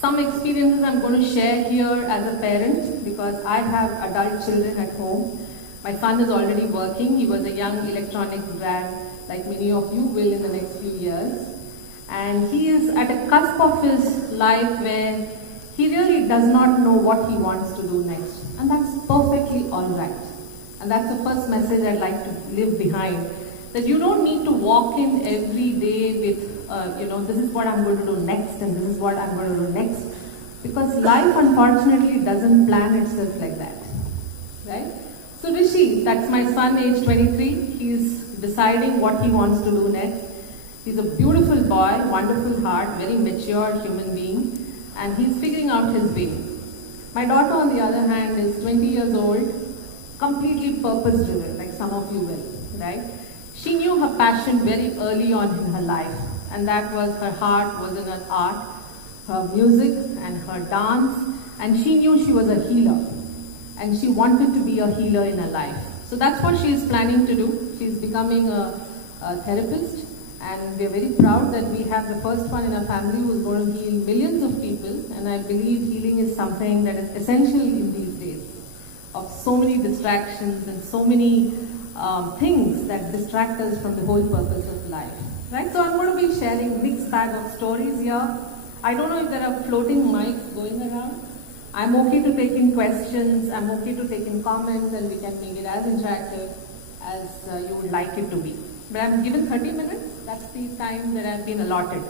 Some experiences I'm going to share here as a parent because I have adult children at home. My son is already working. He was a young electronics grad like many of you will in the next few years. And he is at a cusp of his life where he really does not know what he wants to do next. And that's perfectly all right. And that's the first message I'd like to leave behind. That you don't need to walk in every day with, this is what I'm going to do next and this is what I'm going to do next. Because life unfortunately doesn't plan itself like that. Right? So Rishi, that's my son, age 23. He's deciding what he wants to do next. He's a beautiful boy, wonderful heart, very mature human being, and he's figuring out his way. My daughter, on the other hand, is 20 years old, completely purpose-driven, like some of you will, right? She knew her passion very early on in her life, and that was her heart was in her art, her music, and her dance, and she knew she was a healer, and she wanted to be a healer in her life. So that's what she is planning to do. She's becoming a therapist. And we're very proud that we have the first one in our family who is going to heal millions of people. And I believe healing is something that is essential in these days of so many distractions and so many things that distract us from the whole purpose of life. Right? So I'm going to be sharing a mixed bag of stories here. I don't know if there are floating mics going around. I'm okay to take in questions. I'm okay to take in comments, and we can make it as interactive as you would like it to be. But I'm given 30 minutes. That's the time that I've been allotted.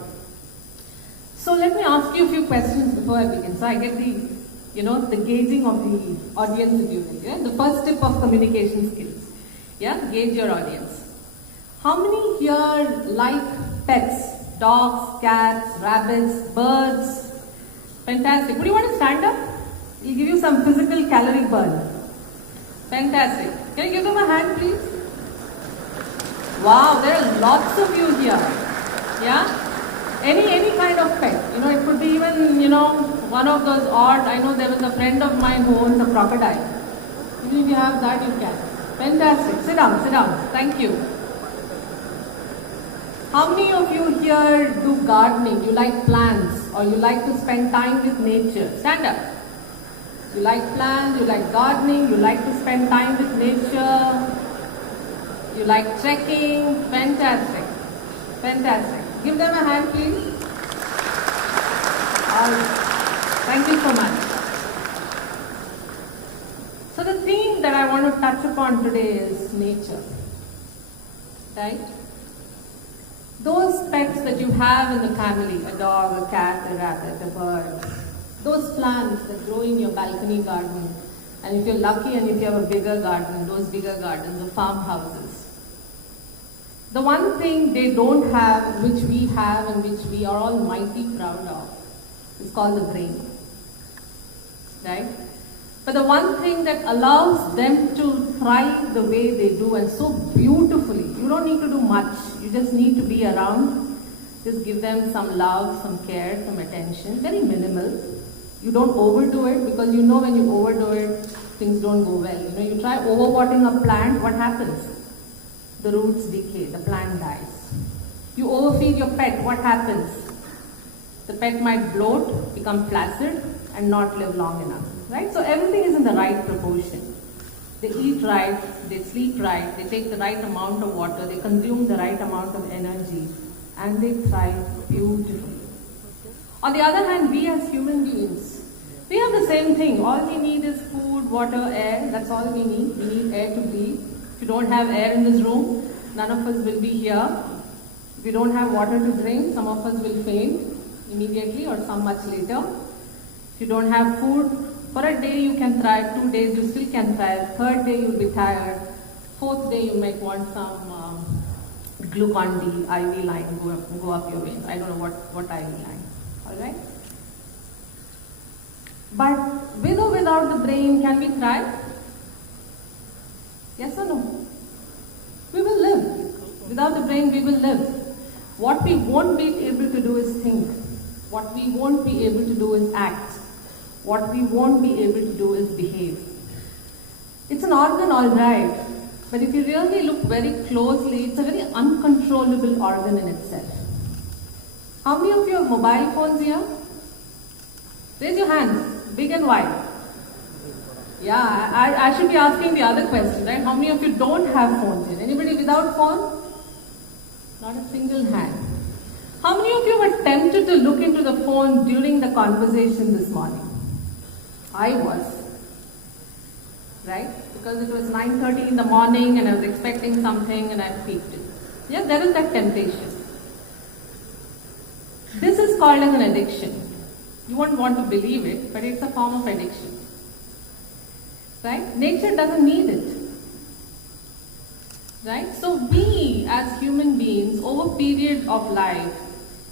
So let me ask you a few questions before I begin. So I get the gauging of the audience, if you will. Yeah? The first tip of communication skills. Yeah, gauge your audience. How many here like pets? Dogs, cats, rabbits, birds? Fantastic. Would you want to stand up? We'll give you some physical calorie burn. Fantastic. Can you give them a hand, please? Wow, there are lots of you here. Yeah? Any kind of pet. It could be even, one of those odd. I know there was a friend of mine who owns a crocodile. Even if you have that, you can. Fantastic. Sit down, sit down. Thank you. How many of you here do gardening? You like plants or you like to spend time with nature? Stand up. You like plants, you like gardening, you like to spend time with nature. You like trekking. Fantastic. Fantastic. Give them a hand, please. Thank you so much. So the theme that I want to touch upon today is nature. Right? Those pets that you have in the family, a dog, a cat, a rabbit, a bird, those plants that grow in your balcony garden, and if you're lucky and if you have a bigger garden, those bigger gardens, the farmhouses. The one thing they don't have, which we have and which we are all mighty proud of, is called the brain. Right? But the one thing that allows them to thrive the way they do and so beautifully, you don't need to do much, you just need to be around, just give them some love, some care, some attention, very minimal. You don't overdo it because you know when you overdo it, things don't go well. You try overwatering a plant, what happens? The roots decay, the plant dies. You overfeed your pet, what happens? The pet might bloat, become flaccid, and not live long enough, right? So everything is in the right proportion. They eat right, they sleep right, they take the right amount of water, they consume the right amount of energy, and they thrive beautifully. On the other hand, we as human beings, we have the same thing. All we need is food, water, air. That's all we need. We need air to breathe. If you don't have air in this room, none of us will be here. If you don't have water to drink, some of us will faint immediately or some much later. If you don't have food, for a day you can thrive, 2 days you still can thrive, third day you'll be tired, fourth day you might want some Glucon-D, IV line, go up your veins. I don't know what IV line. Alright? But with or without the brain, can we thrive? Yes or no? We will live. Without the brain, we will live. What we won't be able to do is think. What we won't be able to do is act. What we won't be able to do is behave. It's an organ, alright, but if you really look very closely, it's a very uncontrollable organ in itself. How many of you have mobile phones here? Raise your hands, big and wide. Yeah, I should be asking the other question, right? How many of you don't have phones here? Anybody without phone? Not a single hand. How many of you were tempted to look into the phone during the conversation this morning? I was. Right? Because it was 9:30 in the morning and I was expecting something and I peeked it. Yeah, there is that temptation. This is called as an addiction. You won't want to believe it, but it's a form of addiction. Right? Nature doesn't need it. Right? So we as human beings over a period of life,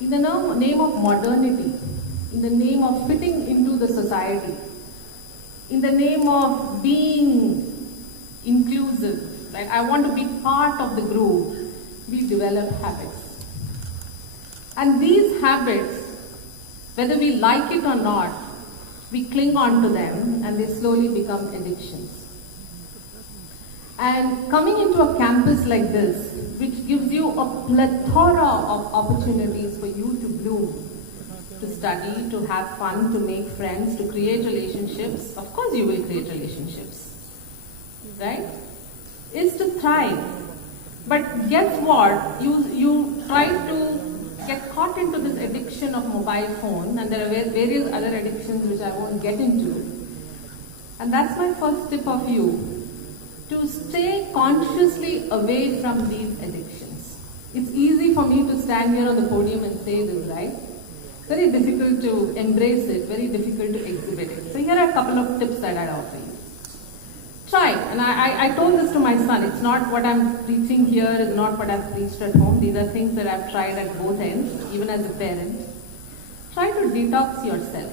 in the name of modernity, in the name of fitting into the society, in the name of being inclusive, like I want to be part of the group, we develop habits. And these habits, whether we like it or not, we cling on to them and they slowly become addictions. And coming into a campus like this, which gives you a plethora of opportunities for you to bloom, to study, to have fun, to make friends, to create relationships. Of course you will create relationships, right? Is to thrive. But guess what? You try to get caught into this addiction of mobile phone, and there are various other addictions which I won't get into. And that's my first tip of you, to stay consciously away from these addictions. It's easy for me to stand here on the podium and say this, right? Very difficult to embrace it, very difficult to exhibit it. So here are a couple of tips that I'd offer you. Try, and I told this to my son, it's not what I'm preaching here, is not what I've preached at home. These are things that I've tried at both ends, even as a parent. Try to detox yourself.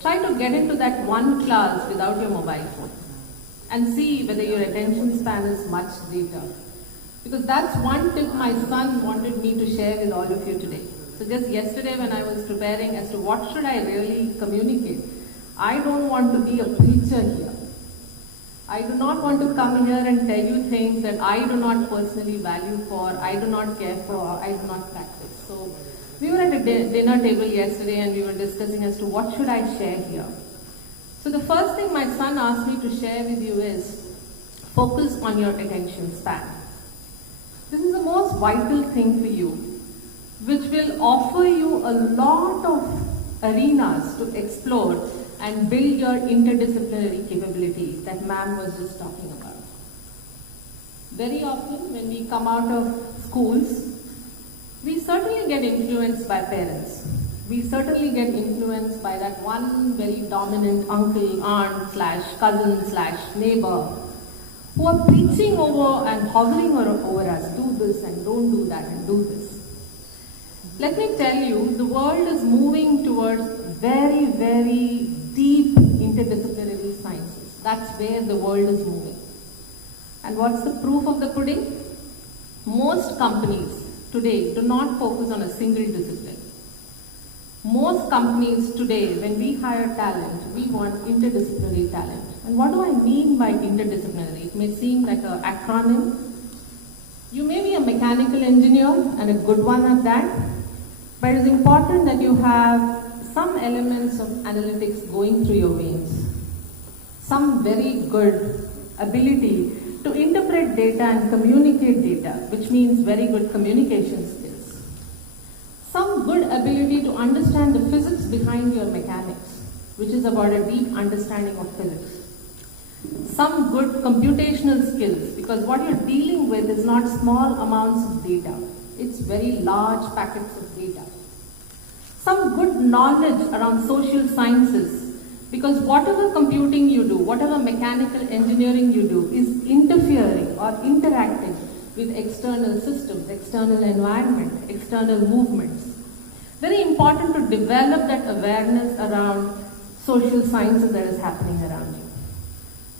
Try to get into that one class without your mobile phone and see whether your attention span is much greater. Because that's one tip my son wanted me to share with all of you today. So just yesterday when I was preparing as to what should I really communicate, I don't want to be a preacher here. I do not want to come here and tell you things that I do not personally value for, I do not care for, I do not practice. So we were at a dinner table yesterday and we were discussing as to what should I share here. So the first thing my son asked me to share with you is focus on your attention span. This is the most vital thing for you, which will offer you a lot of arenas to explore and build your interdisciplinary capabilities that ma'am was just talking about. Very often when we come out of schools, we certainly get influenced by parents. We certainly get influenced by that one very dominant uncle, aunt, /cousin, /neighbor who are preaching over and hovering over us, do this and don't do that and do this. Let me tell you, the world is moving towards very, very deep interdisciplinary sciences. That's where the world is moving. And what's the proof of the pudding? Most companies today do not focus on a single discipline. Most companies today, when we hire talent, we want interdisciplinary talent. And what do I mean by interdisciplinary? It may seem like an acronym, You may be a mechanical engineer and a good one at that, but it is important that you have some elements of analytics going through your veins. Some very good ability to interpret data and communicate data, which means very good communication skills. Some good ability to understand the physics behind your mechanics, which is about a deep understanding of physics. Some good computational skills, because what you're dealing with is not small amounts of data, it's very large packets of data. Some good knowledge around social sciences, because whatever computing you do, whatever mechanical engineering you do is interfering or interacting with external systems, external environment, external movements. Very important to develop that awareness around social sciences that is happening around you.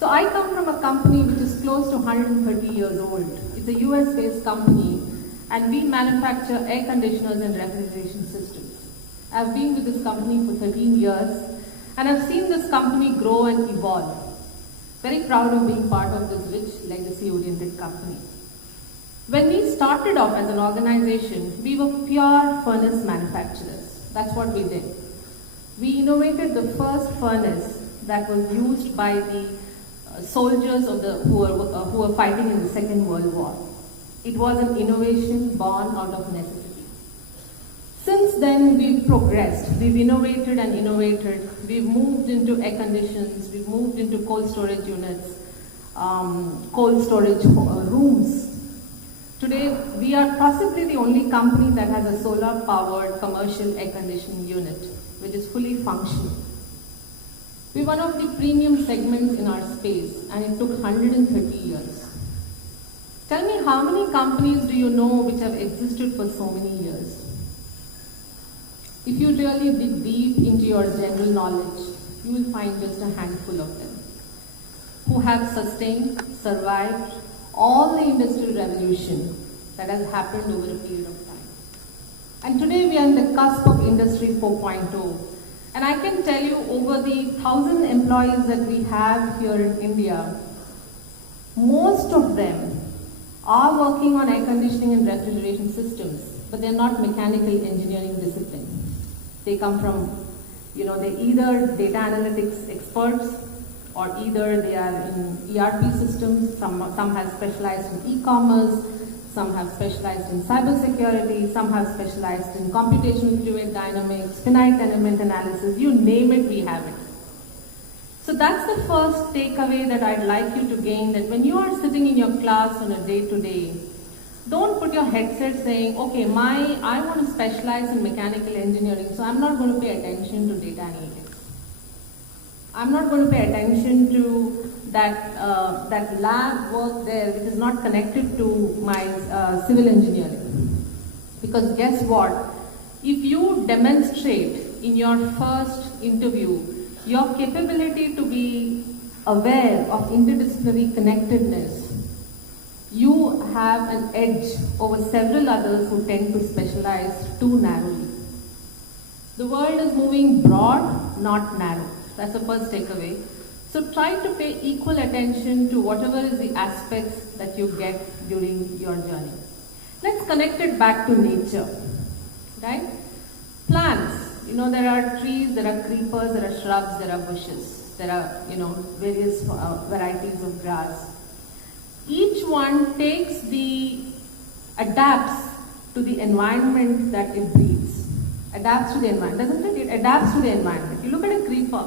So I come from a company which is close to 130 years old. It's a US-based company and we manufacture air conditioners and refrigeration systems. I've been with this company for 13 years and I've seen this company grow and evolve. Very proud of being part of this rich legacy-oriented company. When we started off as an organization, we were pure furnace manufacturers. That's what we did. We innovated the first furnace that was used by the soldiers of who were fighting in the Second World War. It was an innovation born out of necessity. Since then, we've progressed. We've innovated and innovated. We've moved into air conditions. We've moved into cold storage units, cold storage rooms. Today, we are possibly the only company that has a solar-powered commercial air conditioning unit, which is fully functional. We're one of the premium segments in our space, and it took 130 years. Tell me, how many companies do you know which have existed for so many years? If you really dig deep into your general knowledge, you will find just a handful of them who have sustained, survived all the industrial revolution that has happened over a period of time. And today we are on the cusp of Industry 4.0. And I can tell you, over the 1,000 employees that we have here in India, most of them are working on air conditioning and refrigeration systems, but they're not mechanical engineering discipline. They come from, they're either data analytics experts or either they are in ERP systems, some have specialized in e-commerce, some have specialized in cybersecurity, some have specialized in computational fluid dynamics, finite element analysis, you name it, we have it. So that's the first takeaway that I'd like you to gain, that when you are sitting in your class on a day-to-day, don't put your headset saying, okay, I want to specialize in mechanical engineering, so I'm not going to pay attention to data analytics. I'm not going to pay attention to that lab work there which is not connected to my civil engineering. Because guess what? If you demonstrate in your first interview your capability to be aware of interdisciplinary connectedness, you have an edge over several others who tend to specialize too narrowly. The world is moving broad, not narrow. That's the first takeaway. So try to pay equal attention to whatever is the aspects that you get during your journey. Let's connect it back to nature, right? Plants, there are trees, there are creepers, there are shrubs, there are bushes, there are, various varieties of grass. Each one adapts to the environment that it breathes. Adapts to the environment, doesn't it? It adapts to the environment. You look at a creeper,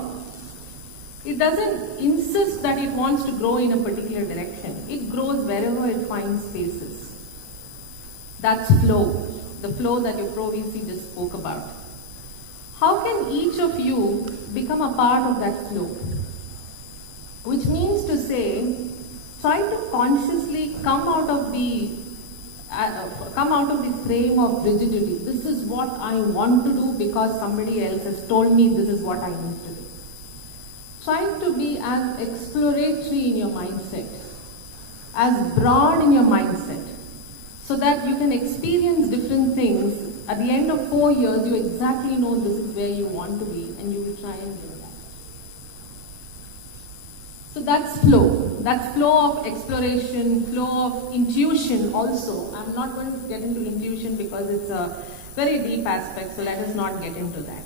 it doesn't insist that it wants to grow in a particular direction. It grows wherever it finds spaces. That's flow, the flow that your Pro VC just spoke about. How can each of you become a part of that flow? Which means to say, try to consciously come out of the frame of rigidity. This is what I want to do because somebody else has told me this is what I need to do. Try to be as exploratory in your mindset, as broad in your mindset, so that you can experience different things. At the end of 4 years, you exactly know this is where you want to be, and you will try and do that. So that's flow. That's flow of exploration, flow of intuition also. I'm not going to get into intuition because it's a very deep aspect, so let us not get into that.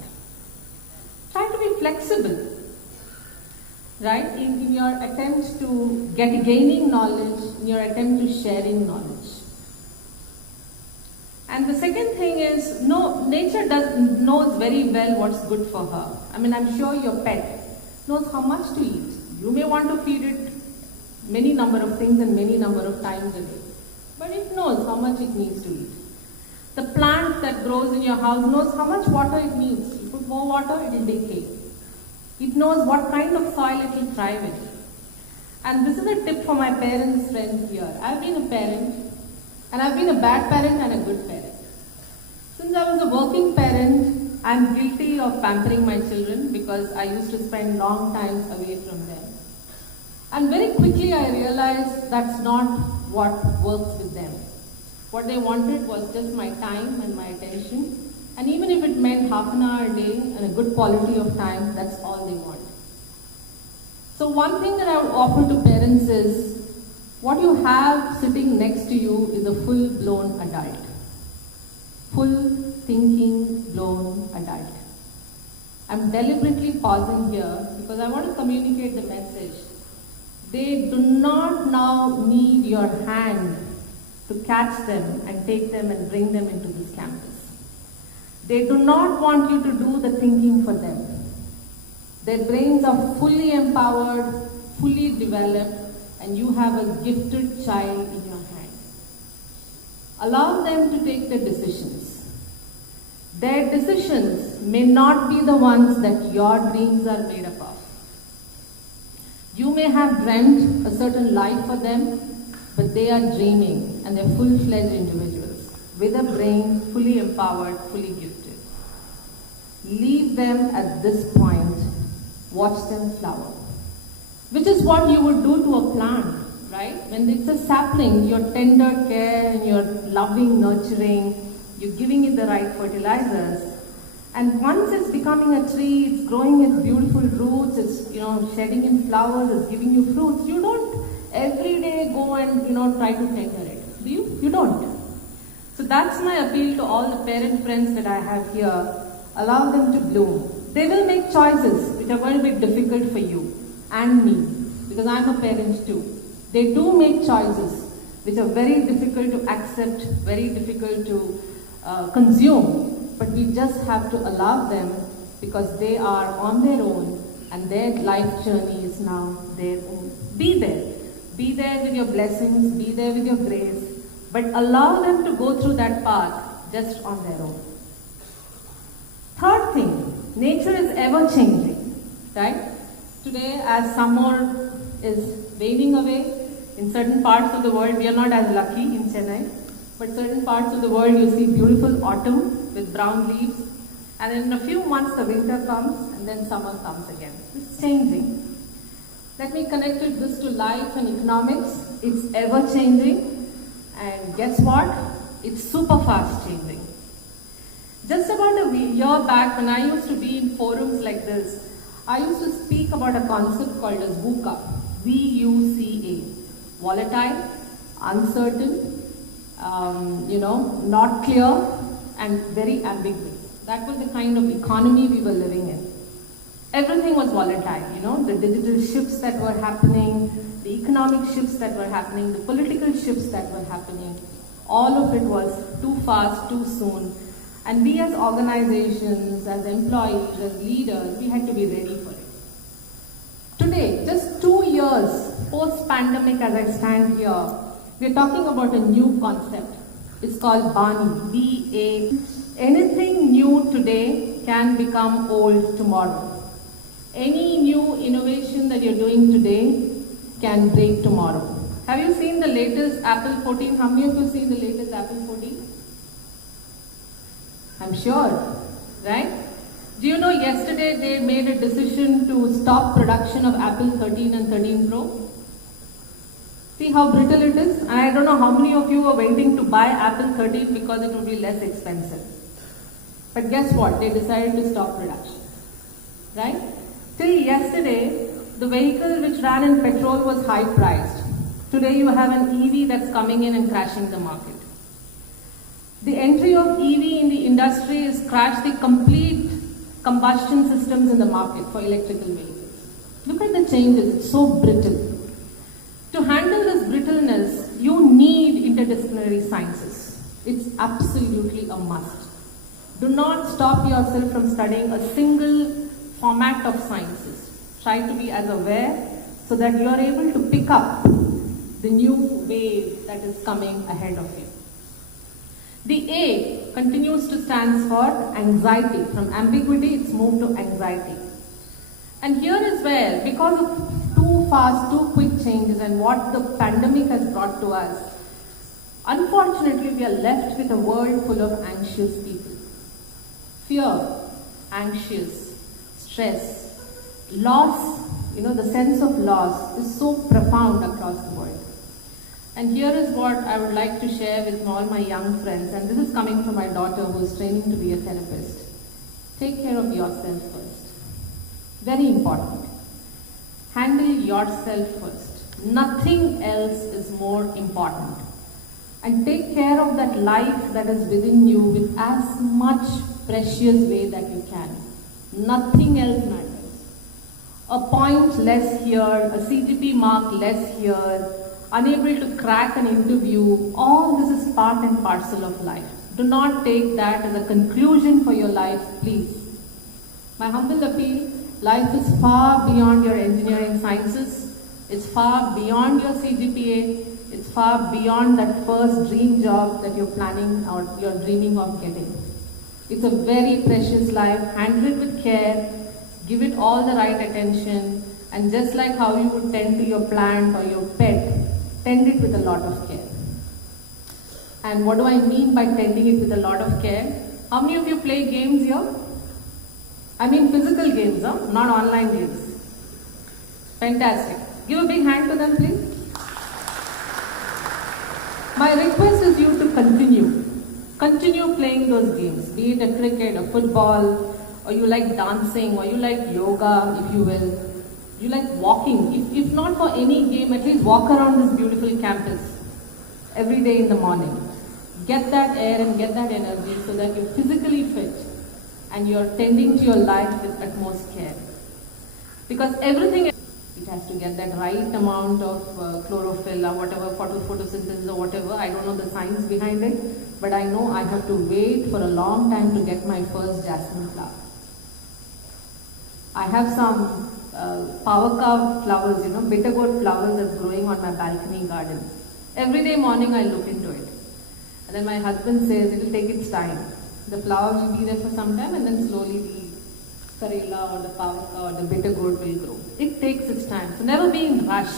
Try to be flexible, right, in your attempt to gaining knowledge, in your attempt to sharing knowledge. And the second thing is, nature knows very well what's good for her. I mean, I'm sure your pet knows how much to eat. You may want to feed it many number of things and many number of times a day, but it knows how much it needs to eat. The plant that grows in your house knows how much water it needs. You put more water, it will decay. It knows what kind of soil it will thrive in. And this is a tip for my parents, friends here. I've been a parent, and I've been a bad parent and a good parent. Since I was a working parent, I'm guilty of pampering my children because I used to spend long times away from them. And very quickly I realized that's not what works with them. What they wanted was just my time and my attention. And even if it meant half an hour a day and a good quality of time, that's all they want. So one thing that I would offer to parents is, what you have sitting next to you is a full-blown adult. Full thinking, blown adult. I'm deliberately pausing here because I want to communicate the message. They do not now need your hand to catch them and take them and bring them into this campus. They do not want you to do the thinking for them. Their brains are fully empowered, fully developed, and you have a gifted child in your hand. Allow them to take their decisions. Their decisions may not be the ones that your dreams are made up of. You may have dreamt a certain life for them, but they are dreaming and they're full-fledged individuals with a brain fully empowered, fully gifted. Leave them at this point, watch them flower. Which is what you would do to a plant, right? When it's a sapling, you're tender care and you're loving, nurturing, you're giving it the right fertilizers. And once it's becoming a tree, it's growing its beautiful roots, it's shedding in flowers, it's giving you fruits. You don't every day go and try to tender it. Do you? You don't. So that's my appeal to all the parent friends that I have here. Allow them to bloom. They will make choices which are going to be difficult for you and me, because I'm a parent too. They do make choices which are very difficult to accept, very difficult to consume, but we just have to allow them because they are on their own and their life journey is now their own. Be there. Be there with your blessings, be there with your grace, but allow them to go through that path just on their own. Third thing, nature is ever changing, right? Today, as summer is waning away, in certain parts of the world, we are not as lucky in Chennai, but certain parts of the world you see beautiful autumn with brown leaves, and in a few months the winter comes and then summer comes again. It's changing. Let me connect this to life and economics. It's ever changing, and guess what? It's super fast changing. Just about a year back, when I used to be in forums like this, I used to speak about a concept called as VUCA, V-U-C-A. Volatile, uncertain, not clear, and very ambiguous. That was the kind of economy we were living in. Everything was volatile, the digital shifts that were happening, the economic shifts that were happening, the political shifts that were happening. All of it was too fast, too soon. And we as organizations, as employees, as leaders, we had to be ready for it. Today, just 2 years post-pandemic as I stand here, we're talking about a new concept. It's called BANI, B-A. Anything new today can become old tomorrow. Any new innovation that you're doing today can break tomorrow. Have you seen the latest Apple 14? How many of you have seen the latest Apple 14? I'm sure, right? Do you know yesterday they made a decision to stop production of Apple 13 and 13 Pro? See how brittle it is? And I don't know how many of you are waiting to buy Apple 13 because it will be less expensive. But guess what? They decided to stop production, right? Till yesterday, the vehicle which ran in petrol was high priced. Today you have an EV that's coming in and crashing the market. The entry of EV in the industry has crashed the complete combustion systems in the market for electrical vehicles. Look at the changes, it's so brittle. To handle this brittleness, you need interdisciplinary sciences. It's absolutely a must. Do not stop yourself from studying a single format of sciences. Try to be as aware so that you are able to pick up the new wave that is coming ahead of you. The A continues to stand for anxiety. From ambiguity, it's moved to anxiety. And here is where, because of too fast, too quick changes and what the pandemic has brought to us, unfortunately, we are left with a world full of anxious people. Fear, anxious, stress, loss, the sense of loss is so profound across the world. And here is what I would like to share with all my young friends, and this is coming from my daughter who is training to be a therapist. Take care of yourself first. Very important. Handle yourself first. Nothing else is more important. And take care of that life that is within you with as much precious way that you can. Nothing else matters. A point less here, a CGP mark less here, unable to crack an interview, all this is part and parcel of life. Do not take that as a conclusion for your life, please. My humble appeal, life is far beyond your engineering sciences. It's far beyond your CGPA. It's far beyond that first dream job that you're planning or you're dreaming of getting. It's a very precious life. Handle it with care. Give it all the right attention. And just like how you would tend to your plant or your pet, tend it with a lot of care. And what do I mean by tending it with a lot of care? How many of you play games here? I mean physical games, not online games. Fantastic. Give a big hand to them, please. My request is you to continue. Continue playing those games, be it a cricket, a football, or you like dancing, or you like yoga, if you will. You like walking. If not for any game, at least walk around this beautiful campus every day in the morning. Get that air and get that energy so that you're physically fit and you're tending to your life with utmost care. Because everything, it has to get that right amount of chlorophyll or whatever, photosynthesis or whatever. I don't know the science behind it, but I know I have to wait for a long time to get my first jasmine flower. I have some power carved flowers, bitter gourd flowers that's growing on my balcony garden. Every day morning I look into it. And then my husband says it will take its time. The flower will be there for some time and then slowly the karela or the pavaka or the bitter gourd will grow. It takes its time. So never be in rush.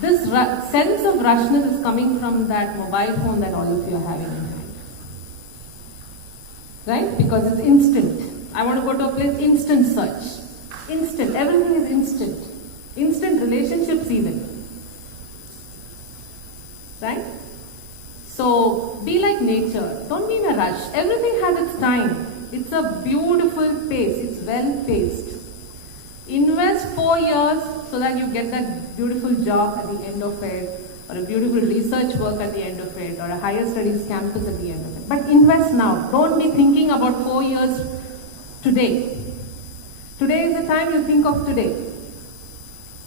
This sense of rushness is coming from that mobile phone that all of you are having in hand. Right? Because it's instant. I want to go to a place, instant search. Instant. Everything is instant. Instant relationships even. Right? So, be like nature. Don't be in a rush. Everything has its time. It's a beautiful pace. It's well paced. Invest 4 years so that you get that beautiful job at the end of it, or a beautiful research work at the end of it, or a higher studies campus at the end of it. But invest now. Don't be thinking about 4 years today. Today is the time you think of today.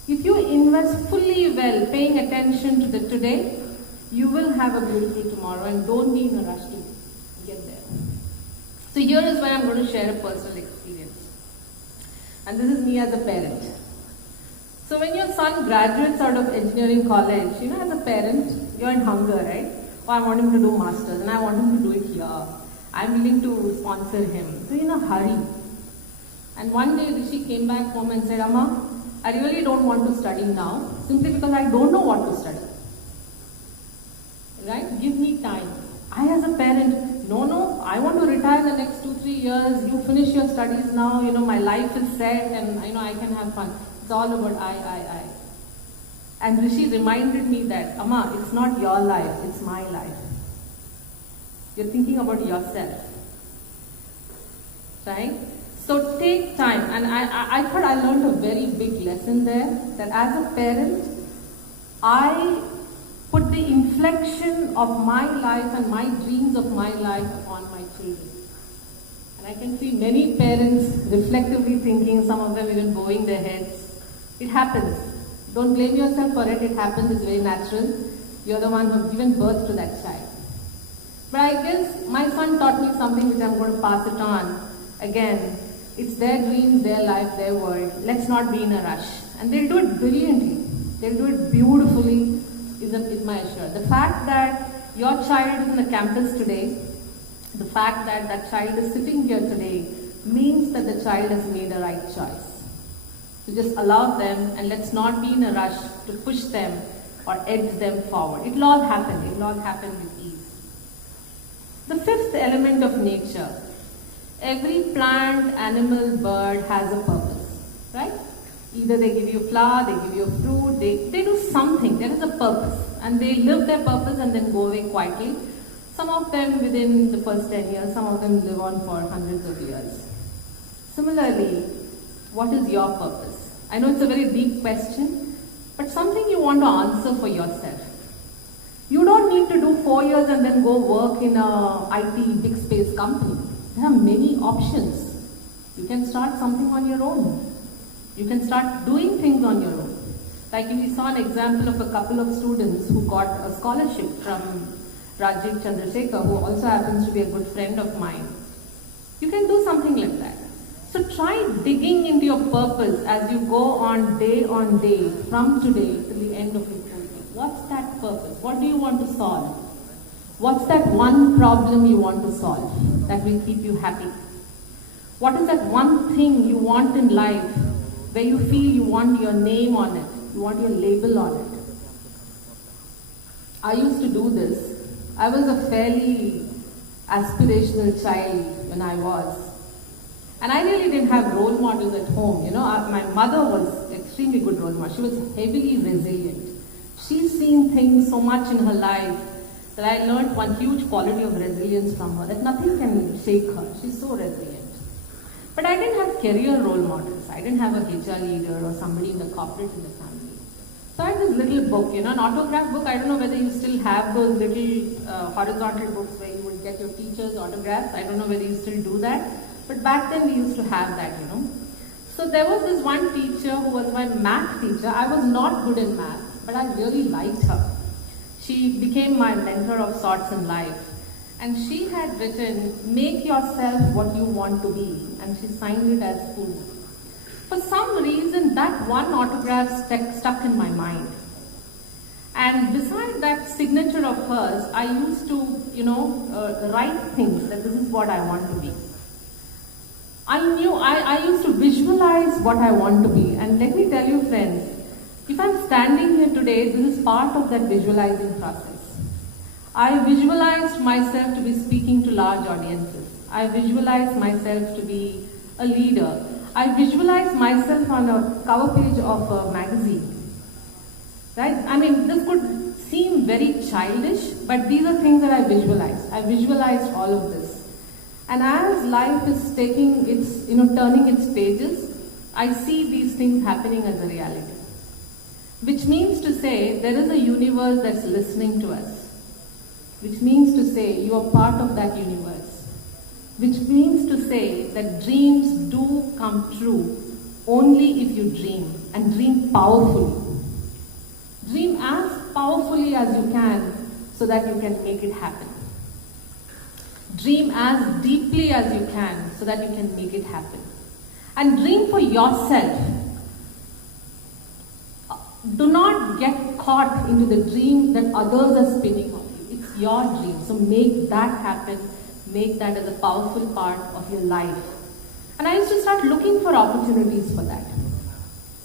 If you invest fully well, paying attention to the today, you will have a beautiful tomorrow, and don't be in a rush to get there. So here is where I'm going to share a personal experience. And this is me as a parent. So when your son graduates out of engineering college, as a parent, you're in hunger, right? Oh, I want him to do masters and I want him to do it here. I'm willing to sponsor him. So in a hurry. And one day Rishi came back home and said, Amma, I really don't want to study now, simply because I don't know what to study. Right? Give me time. I as a parent, no, I want to retire in the next 2-3 years. You finish your studies now, my life is set and I can have fun. It's all about I. And Rishi reminded me that, Amma, it's not your life, it's my life. You're thinking about yourself. Right? So take time, and I thought I learned a very big lesson there, that as a parent, I put the inflection of my life and my dreams of my life upon my children. And I can see many parents reflectively thinking, some of them even bowing their heads. It happens. Don't blame yourself for it, it happens, it's very natural. You're the one who given birth to that child. But I guess my son taught me something which I'm going to pass it on. Again, it's their dreams, their life, their world. Let's not be in a rush. And they'll do it brilliantly. They'll do it beautifully, is my assure. The fact that your child is in the campus today, the fact that that child is sitting here today, means that the child has made a right choice. So just allow them, and let's not be in a rush to push them or edge them forward. It will all happen. It will all happen with ease. The fifth element of nature. Every plant, animal, bird has a purpose, right? Either they give you a flower, they give you a fruit, they do something. There is a purpose, and they live their purpose and then go away quietly. Some of them within the first 10 years, some of them live on for hundreds of years. Similarly, what is your purpose? I know it's a very deep question, but something you want to answer for yourself. You don't need to do 4 years and then go work in a IT big space company. There are many options. You can start something on your own. You can start doing things on your own. Like we saw an example of a couple of students who got a scholarship from Rajiv Chandrasekhar, who also happens to be a good friend of mine. You can do something like that. So try digging into your purpose as you go on day from today till the end of your career. What's that purpose? What do you want to solve? What's that one problem you want to solve that will keep you happy? What is that one thing you want in life where you feel you want your name on it, you want your label on it? I used to do this. I was a fairly aspirational child when I was. And I really didn't have role models at home. My mother was extremely good role model. She was heavily resilient. She's seen things so much in her life that I learned one huge quality of resilience from her, that nothing can shake her. She's so resilient. But I didn't have career role models. I didn't have a HR leader or somebody in the corporate in the family. So I had this little book, an autograph book. I don't know whether you still have those little horizontal books where you would get your teacher's autographs. I don't know whether you still do that. But back then we used to have that, So there was this one teacher who was my math teacher. I was not good in math, but I really liked her. She became my mentor of sorts in life. And she had written, "Make yourself what you want to be." And she signed it as school. For some reason, that one autograph stuck in my mind. And beside that signature of hers, I used to, write things that this is what I want to be. I used to visualize what I want to be. And let me tell you, friends, if I'm standing here today, this is part of that visualizing process. I visualized myself to be speaking to large audiences. I visualized myself to be a leader. I visualized myself on a cover page of a magazine. Right? I mean, this could seem very childish, but these are things that I visualized. I visualized all of this. And as life is taking its, turning its pages, I see these things happening as a reality. Which means to say, there is a universe that's listening to us. Which means to say, you are part of that universe. Which means to say that dreams do come true only if you dream, and dream powerfully. Dream as powerfully as you can so that you can make it happen. Dream as deeply as you can so that you can make it happen. And dream for yourself. Do not get caught into the dream that others are spinning on you. It's your dream. So make that happen. Make that as a powerful part of your life. And I used to start looking for opportunities for that.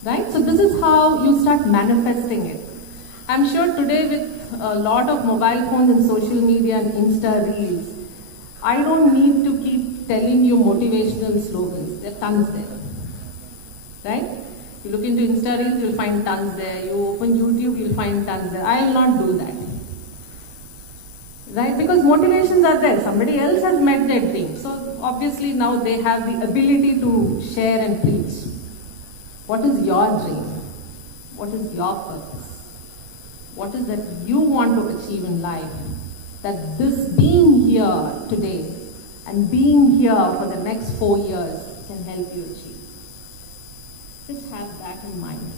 Right? So this is how you start manifesting it. I'm sure today with a lot of mobile phones and social media and Insta Reels, I don't need to keep telling you motivational slogans. There are tons there. Right? You look into Insta Reels, you'll find tons there. You open YouTube, you'll find tons there. I will not do that. right? Because motivations are there. Somebody else has met their dream. So obviously now they have the ability to share and preach. What is your dream? What is your purpose? What is that you want to achieve in life? That this being here today and being here for the next 4 years can help you achieve. Just have that in mind.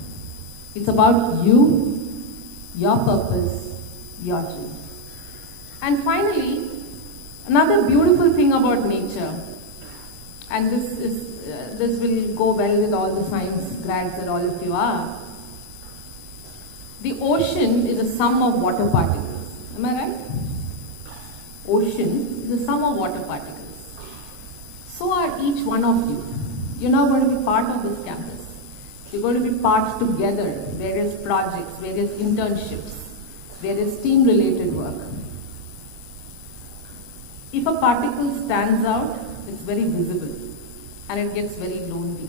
It's about you, your purpose, your dream. And finally, another beautiful thing about nature, and this will go well with all the science grads that all of you are. The ocean is a sum of water particles. Am I right? Ocean is a sum of water particles. So are each one of you. You're now going to be part of this campus. You're going to be part together, various projects, various internships, various team-related work. If a particle stands out, it's very visible and it gets very lonely.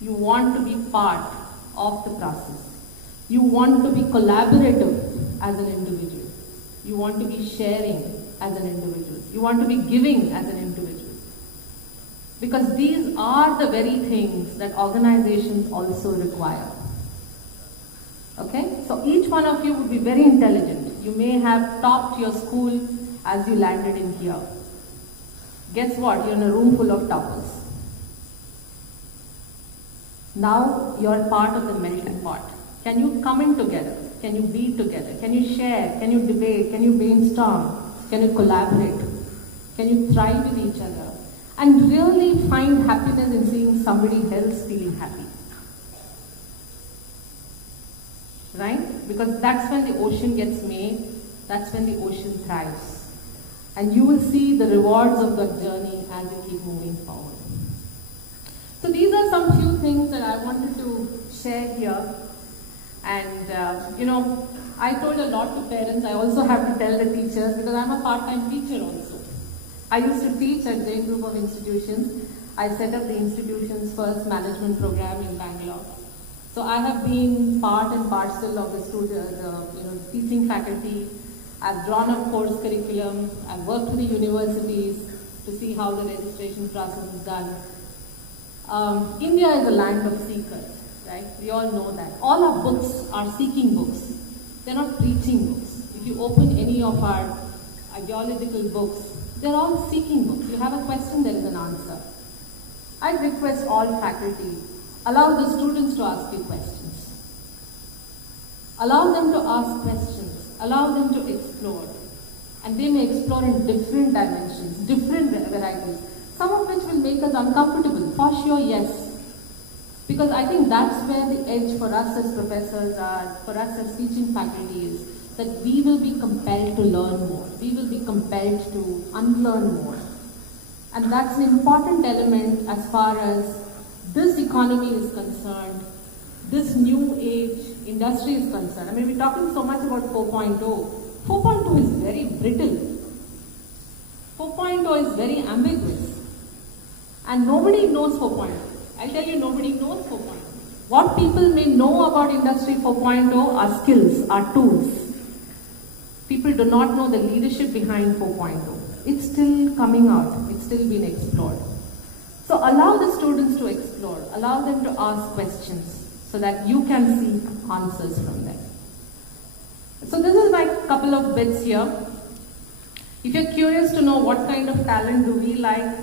You want to be part of the process. You want to be collaborative as an individual. You want to be sharing as an individual. You want to be giving as an individual. Because these are the very things that organizations also require. Okay? So each one of you would be very intelligent. You may have topped your school as you landed in here. Guess what? You're in a room full of toppers. Now you're part of the melting pot. Can you come in together? Can you be together? Can you share? Can you debate? Can you brainstorm? Can you collaborate? Can you thrive with each other? And really find happiness in seeing somebody else feeling happy. Right? Because that's when the ocean gets made, that's when the ocean thrives. And you will see the rewards of that journey as you keep moving forward. So these are some few things that I wanted to share here. And I told a lot to parents. I also have to tell the teachers because I'm a part-time teacher also. I used to teach at J Group of Institutions. I set up the institution's first management program in Bangalore. So I have been part and parcel of the teaching faculty. I've drawn up course curriculum. I've worked with the universities to see how the registration process is done. India is a land of seekers, right? We all know that. All our books are seeking books. They're not preaching books. If you open any of our ideological books, they're all seeking books. You have a question, there is an answer. I request all faculty, allow the students to ask you questions. Allow them to ask questions. Allow them to explore. And they may explore in different dimensions, different varieties. Some of which will make us uncomfortable. For sure, yes. Because I think that's where the edge for us as professors are, for us as teaching faculty is, that we will be compelled to learn more. We will be compelled to unlearn more. And that's an important element as far as this economy is concerned, this new age industry is concerned. I mean, we're talking so much about 4.0. 4.0 is very brittle. 4.0 is very ambiguous. And nobody knows 4.0. I'll tell you, nobody knows 4.0. What people may know about Industry 4.0 are skills, are tools. People do not know the leadership behind 4.0. It's still coming out. It's still being explored. So allow the students to explore. Allow them to ask questions so that you can seek answers from them. So this is my couple of bits here. If you're curious to know what kind of talent do we like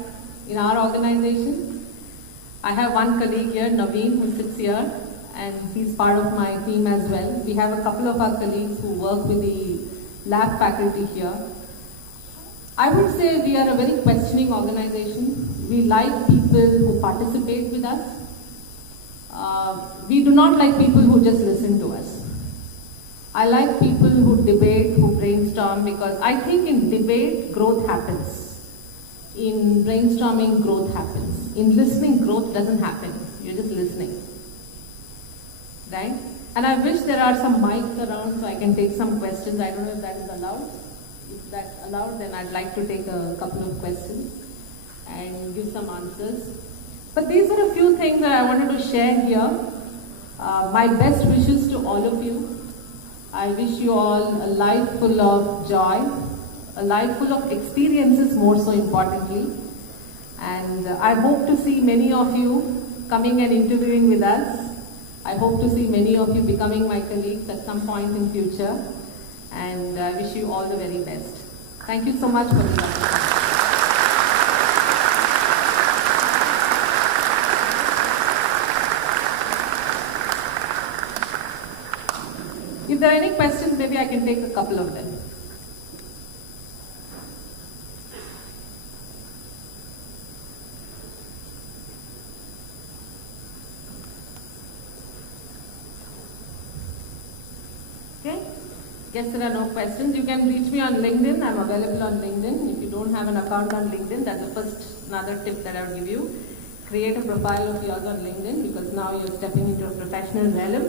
in our organization, I have one colleague here, Naveen, who sits here, and he's part of my team as well. We have a couple of our colleagues who work with the lab faculty here. I would say we are a very questioning organization. We like people who participate with us. We do not like people who just listen to us. I like people who debate, who brainstorm, because I think in debate, growth happens. In brainstorming, growth happens. In listening, growth doesn't happen. You're just listening. Right? And I wish there are some mics around so I can take some questions. I don't know if that is allowed. If that's allowed, then I'd like to take a couple of questions and give some answers. But these are a few things that I wanted to share here. My best wishes to all of you. I wish you all a life full of joy, a life full of experiences more so importantly. And I hope to see many of you coming and interviewing with us. I hope to see many of you becoming my colleagues at some point in future. And I wish you all the very best. Thank you so much for being here. If there are any questions, maybe I can take a couple of them. Okay? Guess there are no questions. You can reach me on LinkedIn. I'm available on LinkedIn. If you don't have an account on LinkedIn, that's the first another tip that I would give you. Create a profile of yours on LinkedIn, because now you're stepping into a professional realm.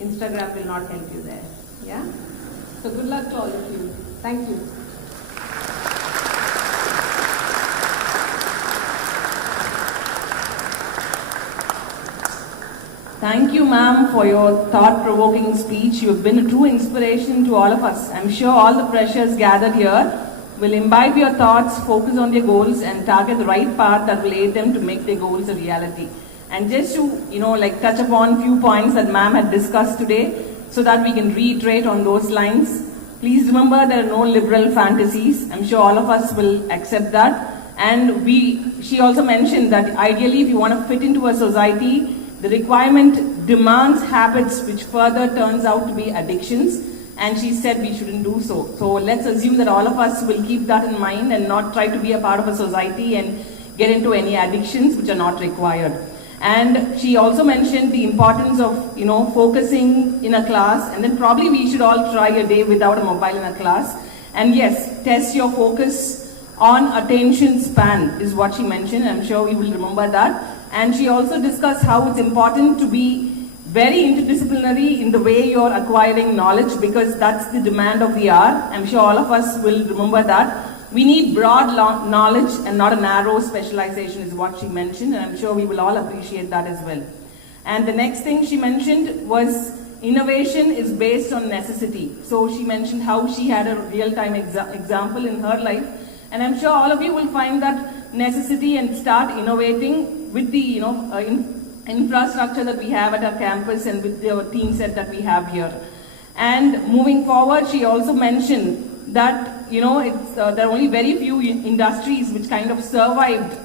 Instagram will not help you there. Yeah? So good luck to all of you. Thank you. Thank you, ma'am, for your thought-provoking speech. You've been a true inspiration to all of us. I'm sure all the freshers gathered here will imbibe your thoughts, focus on their goals, and target the right path that will aid them to make their goals a reality. And just to, touch upon few points that ma'am had discussed today, so that we can reiterate on those lines. Please remember there are no liberal fantasies. I'm sure all of us will accept that. And she also mentioned that ideally if you want to fit into a society, the requirement demands habits which further turns out to be addictions. And she said we shouldn't do so. So let's assume that all of us will keep that in mind and not try to be a part of a society and get into any addictions which are not required. And she also mentioned the importance of, focusing in a class, and then probably we should all try a day without a mobile in a class. And yes, test your focus on attention span is what she mentioned. I'm sure we will remember that. And she also discussed how it's important to be very interdisciplinary in the way you're acquiring knowledge, because that's the demand of the hour. I'm sure all of us will remember that. We need broad knowledge and not a narrow specialization is what she mentioned, and I'm sure we will all appreciate that as well. And the next thing she mentioned was innovation is based on necessity. So she mentioned how she had a real-time example in her life, and I'm sure all of you will find that necessity and start innovating with the infrastructure that we have at our campus and with the team set that we have here. And moving forward, she also mentioned that there are only very few industries which kind of survived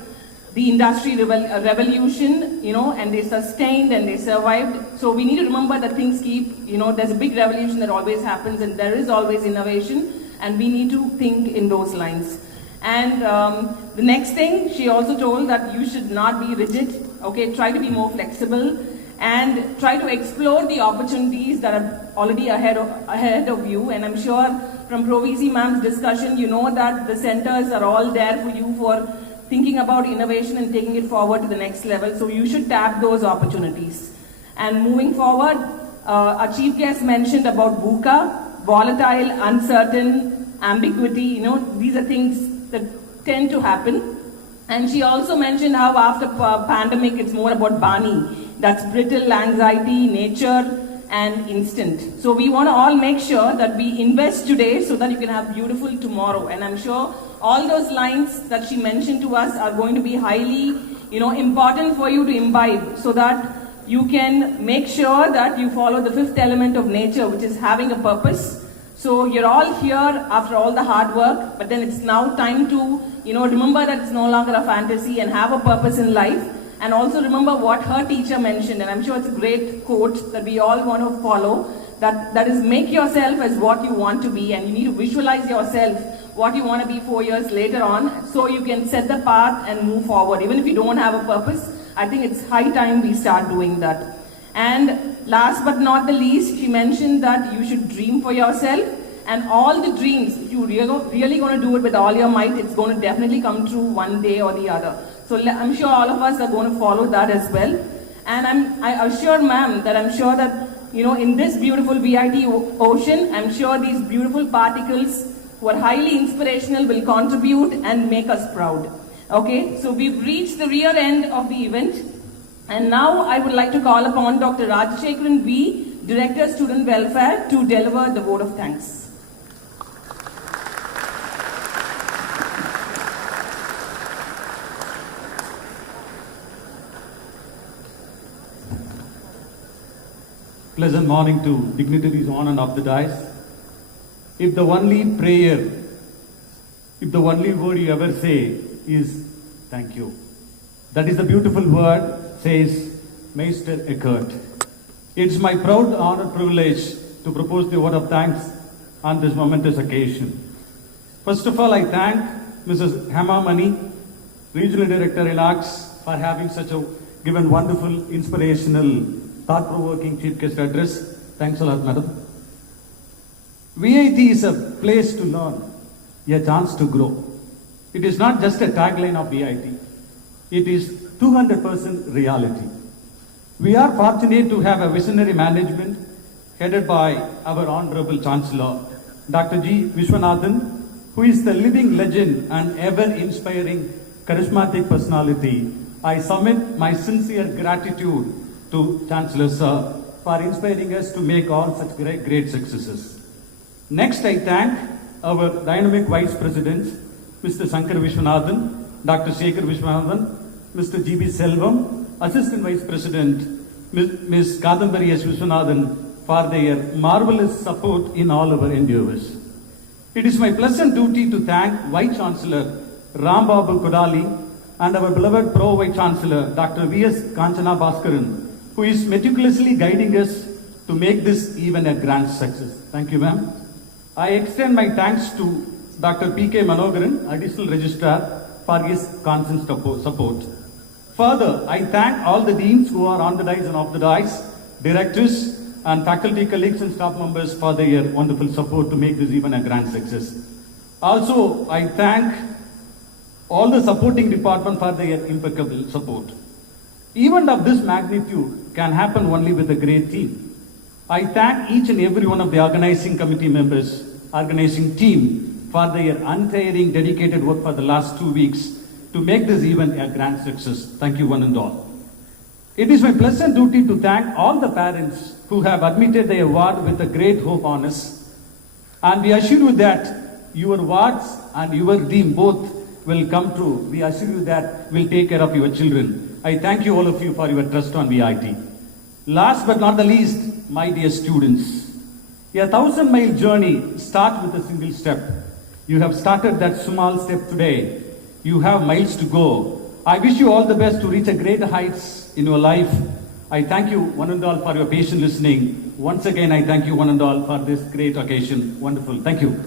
the industry revolution, and they sustained and they survived. So we need to remember that things keep, there's a big revolution that always happens, and there is always innovation, and we need to think in those lines. And the next thing, she also told that you should not be rigid, try to be more flexible, and try to explore the opportunities that are already ahead of you. And I'm sure from Provisi ma'am's discussion, you know that the centers are all there for you for thinking about innovation and taking it forward to the next level. So you should tap those opportunities. And moving forward, our chief guest mentioned about VUCA, volatile, uncertain, ambiguity. These are things that tend to happen. And she also mentioned how after pandemic, it's more about Bani. That's brittle, anxiety, nature, and instant. So we want to all make sure that we invest today so that you can have beautiful tomorrow. And I'm sure all those lines that she mentioned to us are going to be highly, important for you to imbibe, so that you can make sure that you follow the fifth element of nature, which is having a purpose. So you're all here after all the hard work, but then it's now time to, remember that it's no longer a fantasy and have a purpose in life. And also remember what her teacher mentioned, and I'm sure it's a great quote that we all want to follow, that is, make yourself as what you want to be, and you need to visualize yourself what you want to be 4 years later on, so you can set the path and move forward. Even if you don't have a purpose, I think it's high time we start doing that. And last but not the least, she mentioned that you should dream for yourself, and all the dreams, if you're really going to do it with all your might, it's going to definitely come true one day or the other. So I'm sure all of us are going to follow that as well. And I assure ma'am that I'm sure that, in this beautiful VIT ocean, I'm sure these beautiful particles who are highly inspirational will contribute and make us proud. Okay, so we've reached the rear end of the event. And now I would like to call upon Dr. Rajashekharan V, Director Student Welfare, to deliver the vote of thanks. Pleasant morning to dignitaries on and off the dais. If the only prayer, if the only word you ever say is thank you, that is the beautiful word, says Meister Eckhart. It's my proud honor privilege to propose the word of thanks on this momentous occasion. First of all, I thank Mrs. Hema Mani, Regional Director in Arts, for having such a given wonderful, inspirational, thought-provoking chief guest address. Thanks a lot, madam. VIT is a place to learn, a chance to grow. It is not just a tagline of VIT. It is 200% reality. We are fortunate to have a visionary management headed by our Honorable Chancellor, Dr. G. Vishwanathan, who is the living legend and ever-inspiring charismatic personality. I submit my sincere gratitude to Chancellor Sir for inspiring us to make all such great successes. Next, I thank our dynamic Vice Presidents, Mr. Shankar Vishwanathan, Dr. Shekhar Vishwanathan, Mr. G.B. Selvam, Assistant Vice President, Ms. Kadambari S. Vishwanathan, for their marvelous support in all our endeavors. It is my pleasant duty to thank Vice Chancellor Ram Babu Kodali and our beloved Pro Vice Chancellor Dr. V.S. Kanchana Bhaskaran, who is meticulously guiding us to make this even a grand success. Thank you, ma'am. I extend my thanks to Dr. P.K. Manogaran, Additional Registrar, for his constant support. Further, I thank all the deans who are on the dais and off the dais, directors and faculty colleagues and staff members for their wonderful support to make this even a grand success. Also, I thank all the supporting department for their impeccable support. Event of this magnitude can happen only with a great team. I thank each and every one of the organizing committee members, organizing team, for their untiring, dedicated work for the last 2 weeks to make this event a grand success. Thank you one and all. It is my pleasant duty to thank all the parents who have admitted their ward with a great hope on us. And we assure you that your wards and your dream both will come true. We assure you that we'll take care of your children. I thank you all of you for your trust on VIT. Last but not the least, my dear students, a 1,000-mile journey starts with a single step. You have started that small step today. You have miles to go. I wish you all the best to reach a greater heights in your life. I thank you one and all for your patient listening. Once again, I thank you one and all for this great occasion. Wonderful. Thank you.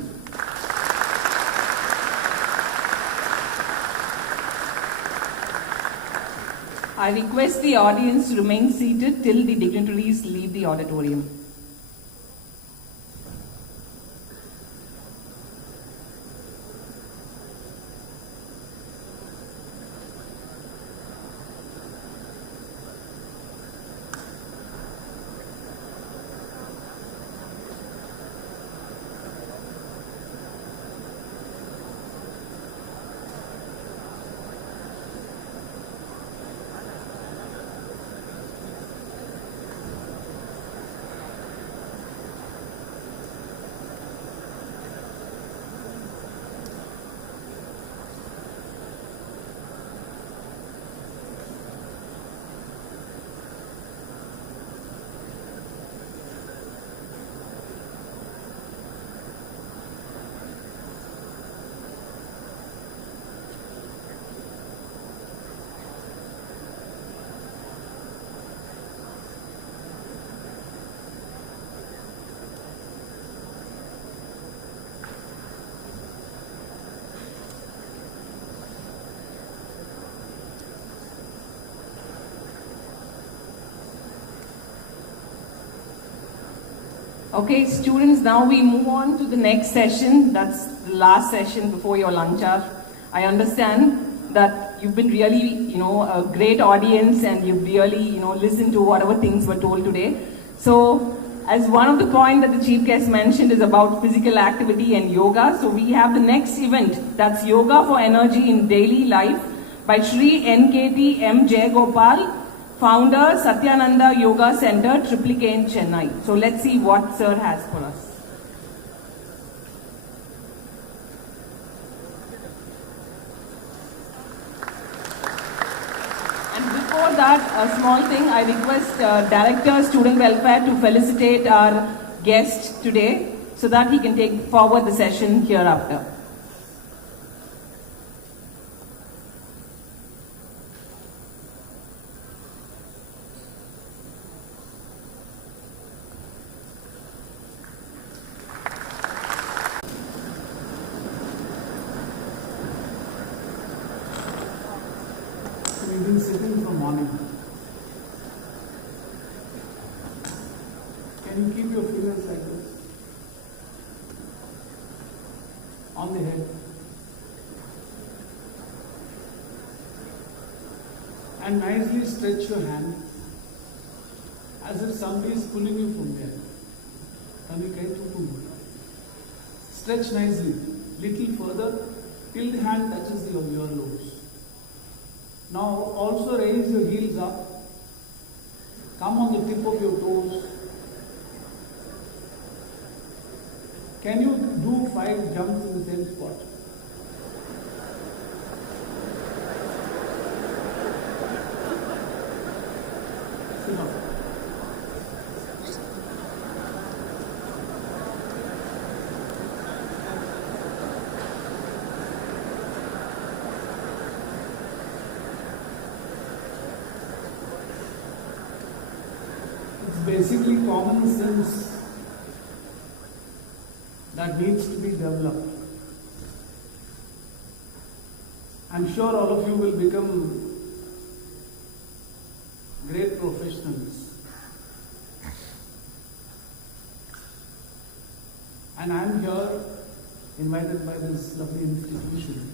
I request the audience to remain seated till the dignitaries leave the auditorium. Okay, students, now we move on to the next session. That's the last session before your lunch hour. I understand that you've been really, a great audience and you've really, listened to whatever things were told today. So, as one of the points that the chief guest mentioned is about physical activity and yoga. So, we have the next event, that's Yoga for Energy in Daily Life by Shri NKT M. Jayagopal, founder, Satyananda Yoga Center, Triple K in Chennai. So let's see what Sir has for us. And before that, a small thing, I request Director Student Welfare to felicitate our guest today so that he can take forward the session hereafter. We've been sitting from morning. Can you keep your fingers like this? On the head. And nicely stretch your hand as if somebody is pulling you from there. Stretch nicely, little further till the hand touches your earlobes. Now also raise your heels up, come on the tip of your toes. Can you do 5 jumps in the same spot? Sit down. It's basically common sense that needs to be developed. I'm sure all of you will become great professionals. And I'm here invited by this lovely institution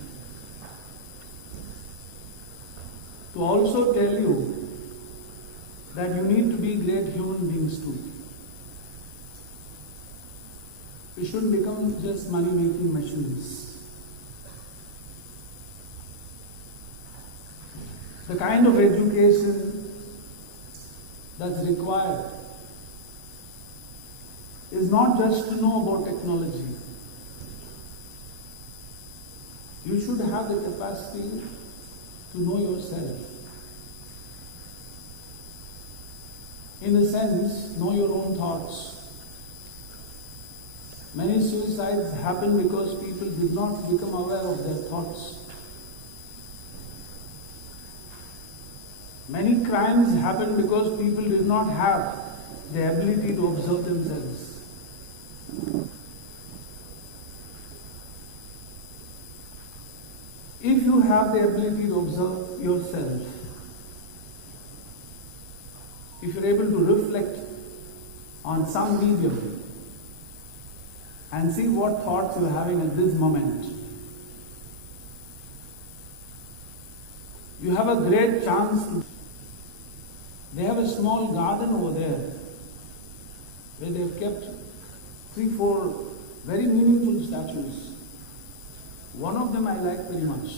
to also tell you that you need to be great human beings too. We shouldn't become just money-making machines. The kind of education that's required is not just to know about technology. You should have the capacity to know yourself. In a sense, know your own thoughts. Many suicides happen because people did not become aware of their thoughts. Many crimes happen because people did not have the ability to observe themselves. If you have the ability to observe yourself, if you're able to reflect on some medium and see what thoughts you're having at this moment, you have a great chance to. They have a small garden over there where they've kept 3-4 very meaningful statues. One of them I like very much.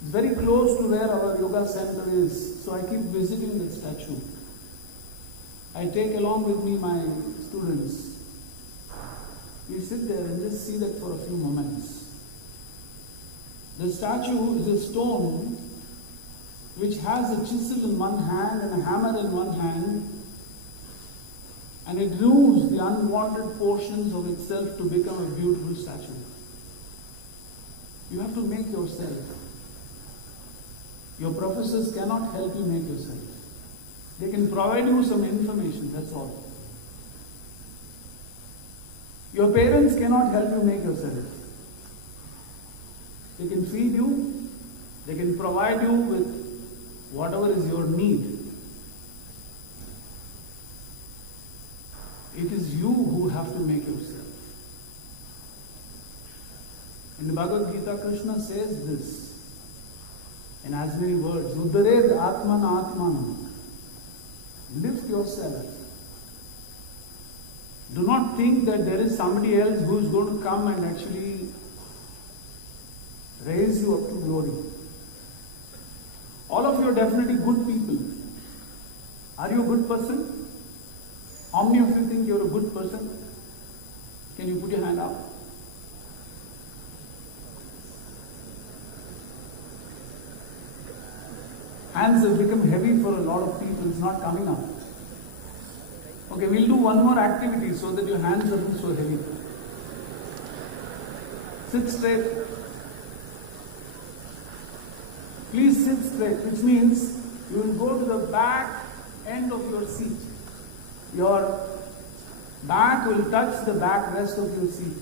It's very close to where our yoga center is, so I keep visiting that statue. I take along with me my students. We sit there and just see that for a few moments. The statue is a stone which has a chisel in one hand and a hammer in one hand, and it removes the unwanted portions of itself to become a beautiful statue. You have to make yourself. Your professors cannot help you make yourself. They can provide you some information, that's all. Your parents cannot help you make yourself. They can feed you, they can provide you with whatever is your need. It is you who have to make yourself. In the Bhagavad Gita, Krishna says this in as many words. Uddared Atman Atmanam. Lift yourself. Do not think that there is somebody else who is going to come and actually raise you up to glory. All of you are definitely good people. Are you a good person? How many of you think you're a good person? Can you put your hand up? Hands have become heavy for a lot of people. It's not coming up. Okay, we'll do one more activity so that your hands are not so heavy. Sit straight. Please sit straight, which means you will go to the back end of your seat. Your back will touch the backrest of your seat.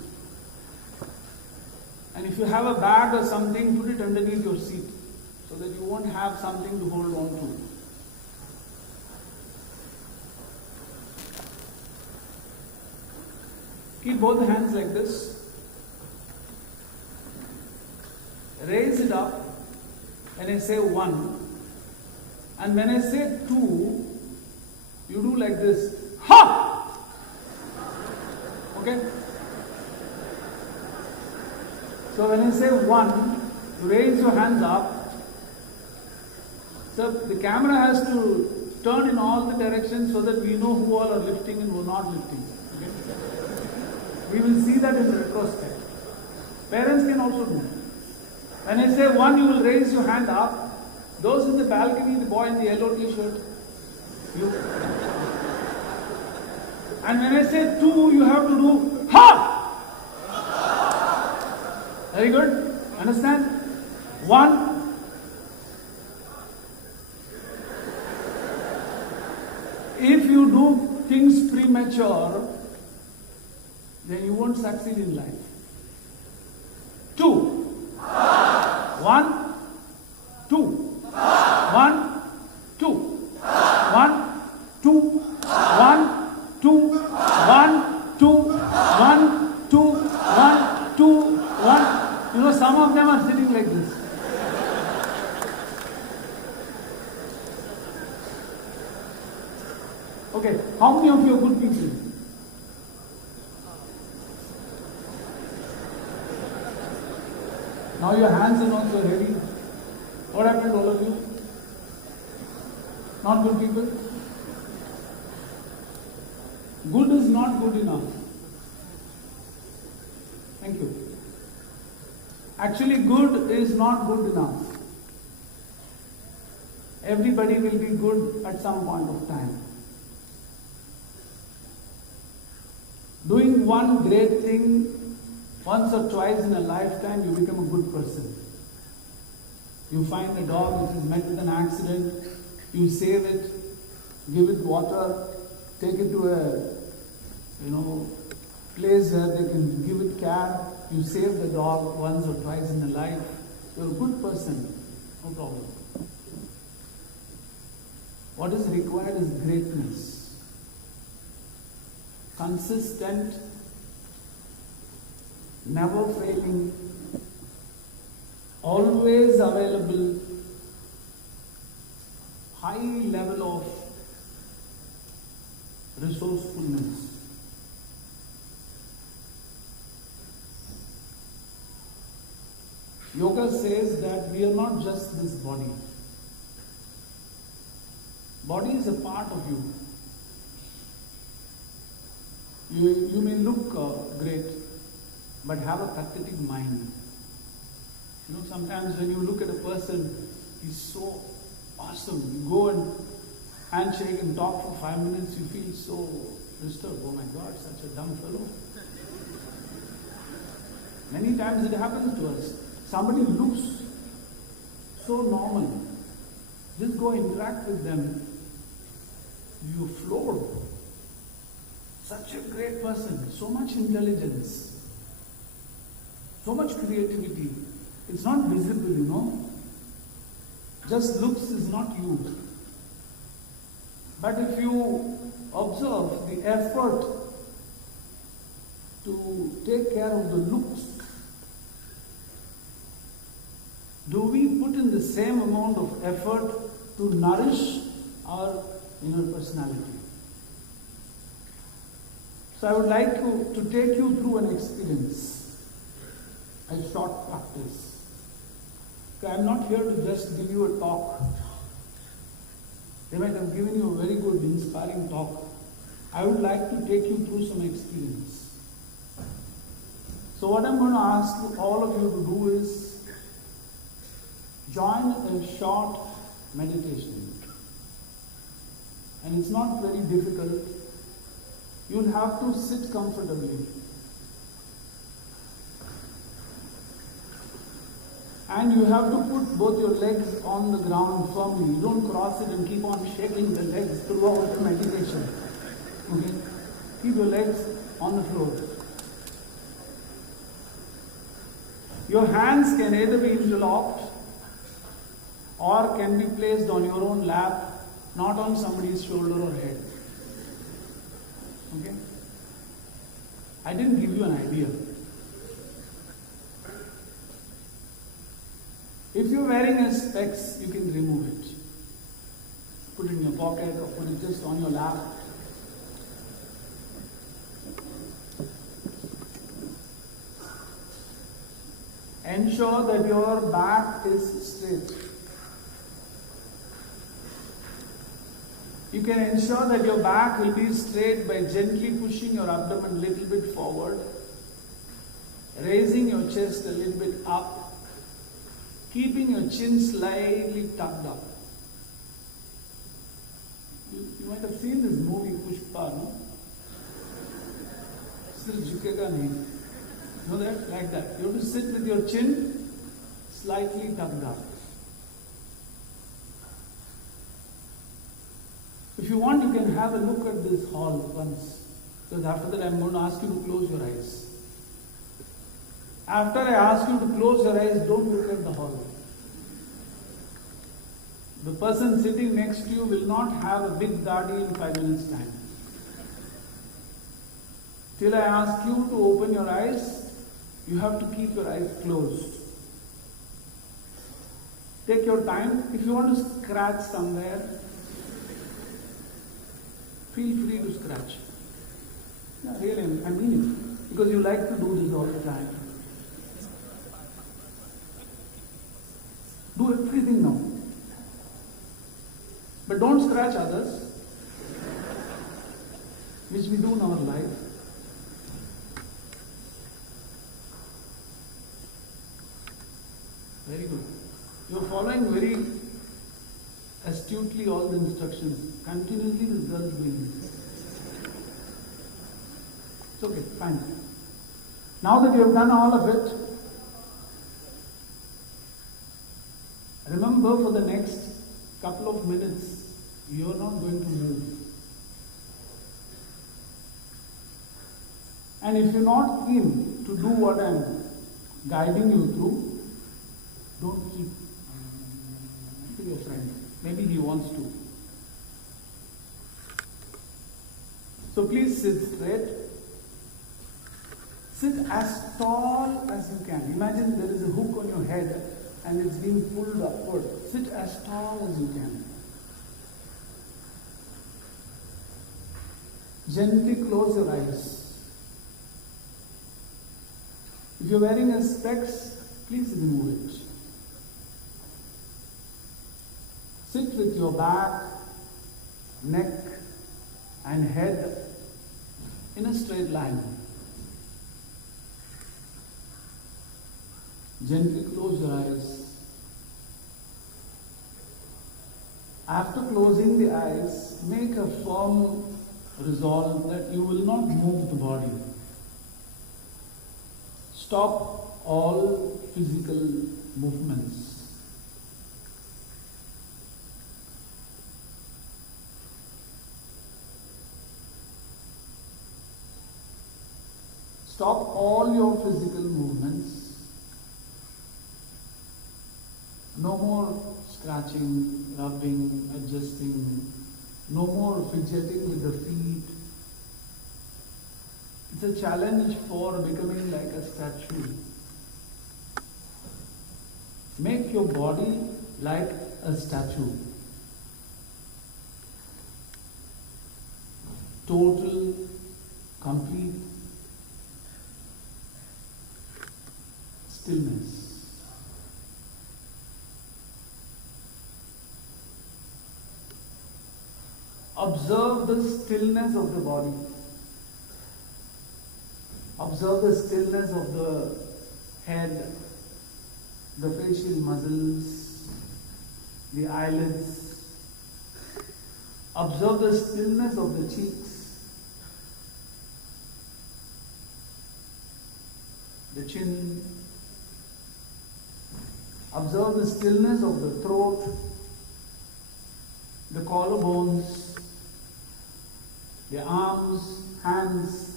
And if you have a bag or something, put it underneath your seat so that you won't have something to hold on to. Keep both hands like this. Raise it up when I say 1. And when I say 2, you do like this. Ha! Okay? So when I say 1, you raise your hands up. So the camera has to turn in all the directions so that we know who all are lifting and who are not lifting. Okay? We will see that in the retrospect. Parents can also do. When I say 1, you will raise your hand up. Those in the balcony, the boy in the yellow t-shirt, you. And when I say 2, you have to do ha! Very good. Understand? 1. If you do things premature, then you won't succeed in life. 2. 1, 2. 1, 2. 1, 2. 1, 2. 1, 2. 1, 2. 1, 2. 1. You know, some of them are sitting like this. Okay, how many of you are good people? Now your hands are not so heavy. What happened, all of you? Not good people? Good is not good enough. Thank you. Actually, good is not good enough. Everybody will be good at some point of time. Doing one great thing once or twice in a lifetime, you become a good person. You find a dog which is met with an accident, you save it, give it water, take it to a place where they can give it care. You save the dog once or twice in a life. You're a good person, no problem. What is required is greatness. Consistent, never failing, always available, high level of resourcefulness. Yoga says that we are not just this body. Body is a part of you. You may look great, but have a pathetic mind. You know, sometimes when you look at a person, he's so awesome. You go and handshake and talk for 5 minutes, you feel so disturbed. Oh my God, such a dumb fellow. Many times it happens to us. Somebody looks so normal. Just go interact with them. You're floored. Such a great person, so much intelligence, so much creativity. It's not visible, you know. Just looks is not you. But if you observe the effort to take care of the looks, do we put in the same amount of effort to nourish our inner personality? So I would like to take you through an experience, a short practice. Okay, I'm not here to just give you a talk. They might have given you a very good, inspiring talk. I would like to take you through some experience. So what I'm going to ask all of you to do is join a short meditation. And it's not very difficult. You'll have to sit comfortably. And you have to put both your legs on the ground firmly. You don't cross it and keep on shaking the legs throughout the meditation. Okay? Keep your legs on the floor. Your hands can either be interlocked or can be placed on your own lap, not on somebody's shoulder or head. Okay? I didn't give you an idea. If you're wearing a specs, you can remove it. Put it in your pocket or put it just on your lap. Ensure that your back is straight. You can ensure that your back will be straight by gently pushing your abdomen a little bit forward, raising your chest a little bit up, keeping your chin slightly tucked up. You might have seen this movie Pushpa, no? Still jhukega nahi. You know that? Like that. You have to sit with your chin slightly tucked up. If you want, you can have a look at this hall once. Because after that, I'm going to ask you to close your eyes. After I ask you to close your eyes, don't look at the hall. The person sitting next to you will not have a big dadi in 5 minutes' time. Till I ask you to open your eyes, you have to keep your eyes closed. Take your time. If you want to scratch somewhere, feel free to scratch. Yeah, really, I mean it. Because you like to do this all the time. Do everything now. But don't scratch others, which we do in our life. Very good. You are following very astutely all the instructions. Continuously this girl is doing this. It's okay, fine. Now that you have done all of it, remember for the next couple of minutes, you are not going to move. And if you're not keen to do what I'm guiding you through, don't keep to your friend. Maybe he wants to. So please sit straight. Sit as tall as you can. Imagine there is a hook on your head and it's being pulled upward. Sit as tall as you can. Gently close your eyes. If you're wearing a specs, please remove it. Sit with your back, neck and head in a straight line. Gently close your eyes. After closing the eyes, make a firm resolve that you will not move the body. Stop all physical movements. Stop all your physical movements. No more scratching, rubbing, adjusting. No more fidgeting with the feet. It's a challenge for becoming like a statue. Make your body like a statue. Total, complete stillness. Observe the stillness of the body. Observe the stillness of the head, the facial muscles, the eyelids. Observe the stillness of the cheeks, the chin. Observe the stillness of the throat, the collarbones, the arms, hands.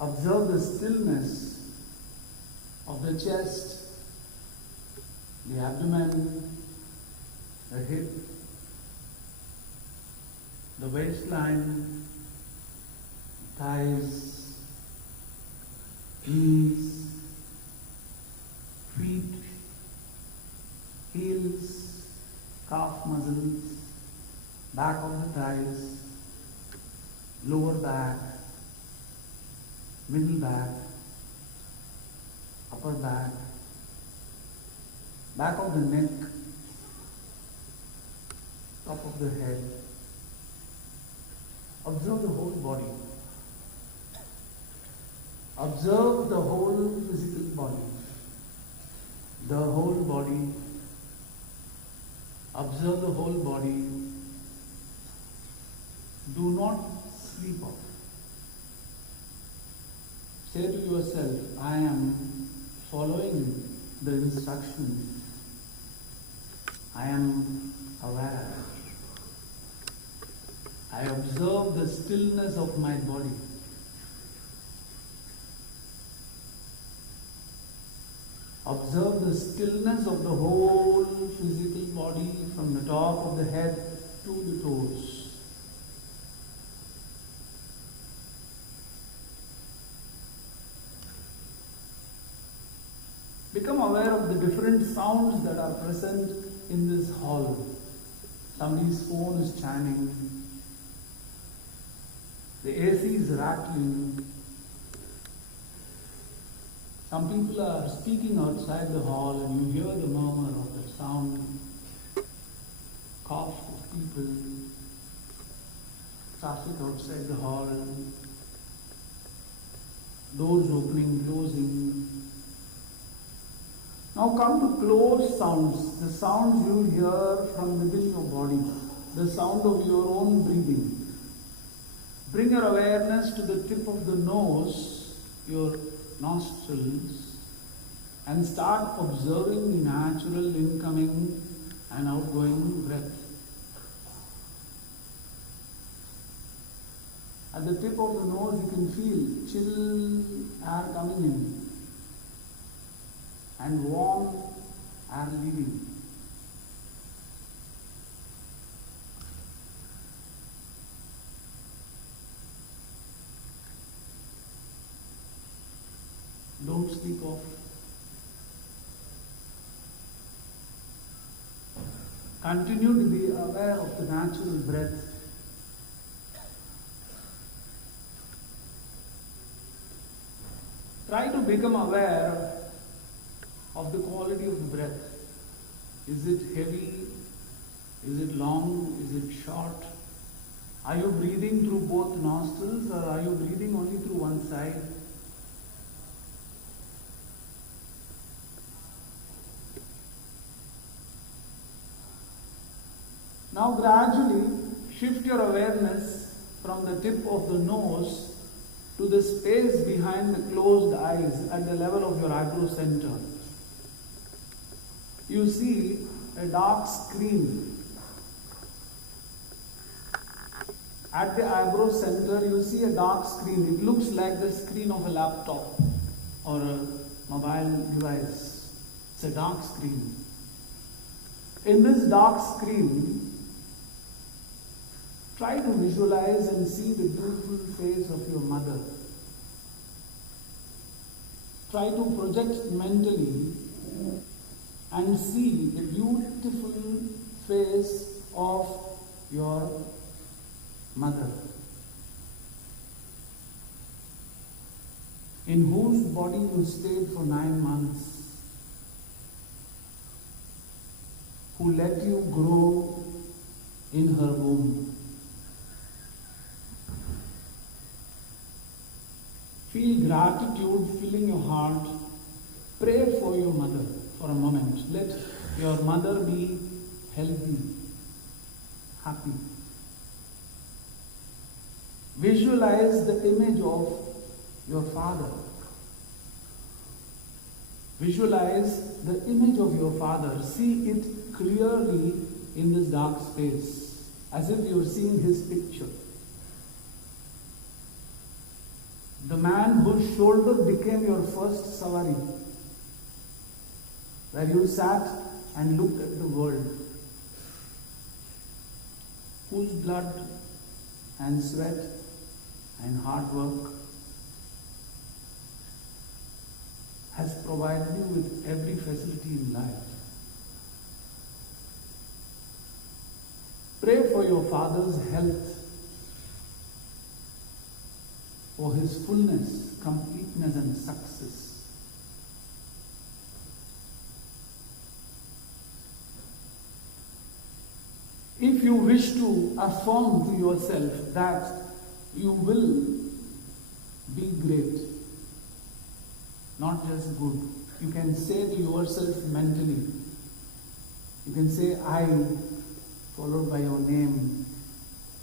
Observe the stillness of the chest, the abdomen, the hip, the waistline, thighs, knees, feet, heels, calf muscles, back of the thighs, lower back, middle back, upper back, back of the neck, top of the head. Observe the whole body. Observe the whole physical body. The whole body. Observe the whole body. Do not sleep off. Say to yourself, I am following the instructions. I am aware. I observe the stillness of my body. Observe the stillness of the whole physical body from the top of the head to the toes. Become aware of the different sounds that are present in this hall. Somebody's phone is chiming. The AC is rattling. Some people are speaking outside the hall and you hear the murmur of the sound. Cough of people. Traffic outside the hall. Doors opening, closing. Now come to close sounds, the sounds you hear from within your body, the sound of your own breathing. Bring your awareness to the tip of the nose, your nostrils, and start observing the natural incoming and outgoing breath. At the tip of the nose you can feel chill air coming in and warm air leaving. Don't sleep off. Continue to be aware of the natural breath. Try to become aware of the quality of the breath. Is it heavy? Is it long? Is it short? Are you breathing through both nostrils or are you breathing only through one side? Now gradually shift your awareness from the tip of the nose to the space behind the closed eyes at the level of your eyebrow center. You see a dark screen. At the eyebrow center you see a dark screen. It looks like the screen of a laptop or a mobile device. It's a dark screen. In this dark screen, try to visualize and see the beautiful face of your mother. Try to project mentally and see the beautiful face of your mother, in whose body you stayed for 9 months, who let you grow in her womb. Feel gratitude filling your heart. Pray for your mother for a moment. Let your mother be healthy, happy. Visualize the image of your father. Visualize the image of your father. See it clearly in this dark space, as if you are seeing his picture. The man whose shoulder became your first savari, where you sat and looked at the world, whose blood and sweat and hard work has provided you with every facility in life. Pray for your father's health, for his fullness, completeness and success. If you wish to affirm to yourself that you will be great, not just good, you can say to yourself mentally, you can say, I, followed by your name,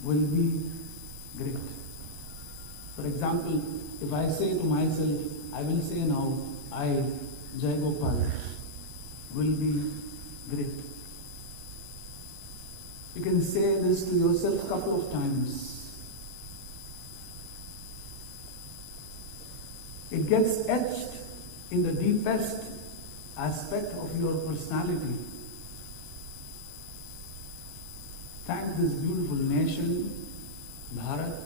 will be great. For example, if I say to myself, I will say now, I, Jai Gopal, will be great. You can say this to yourself a couple of times. It gets etched in the deepest aspect of your personality. Thank this beautiful nation, Bharat.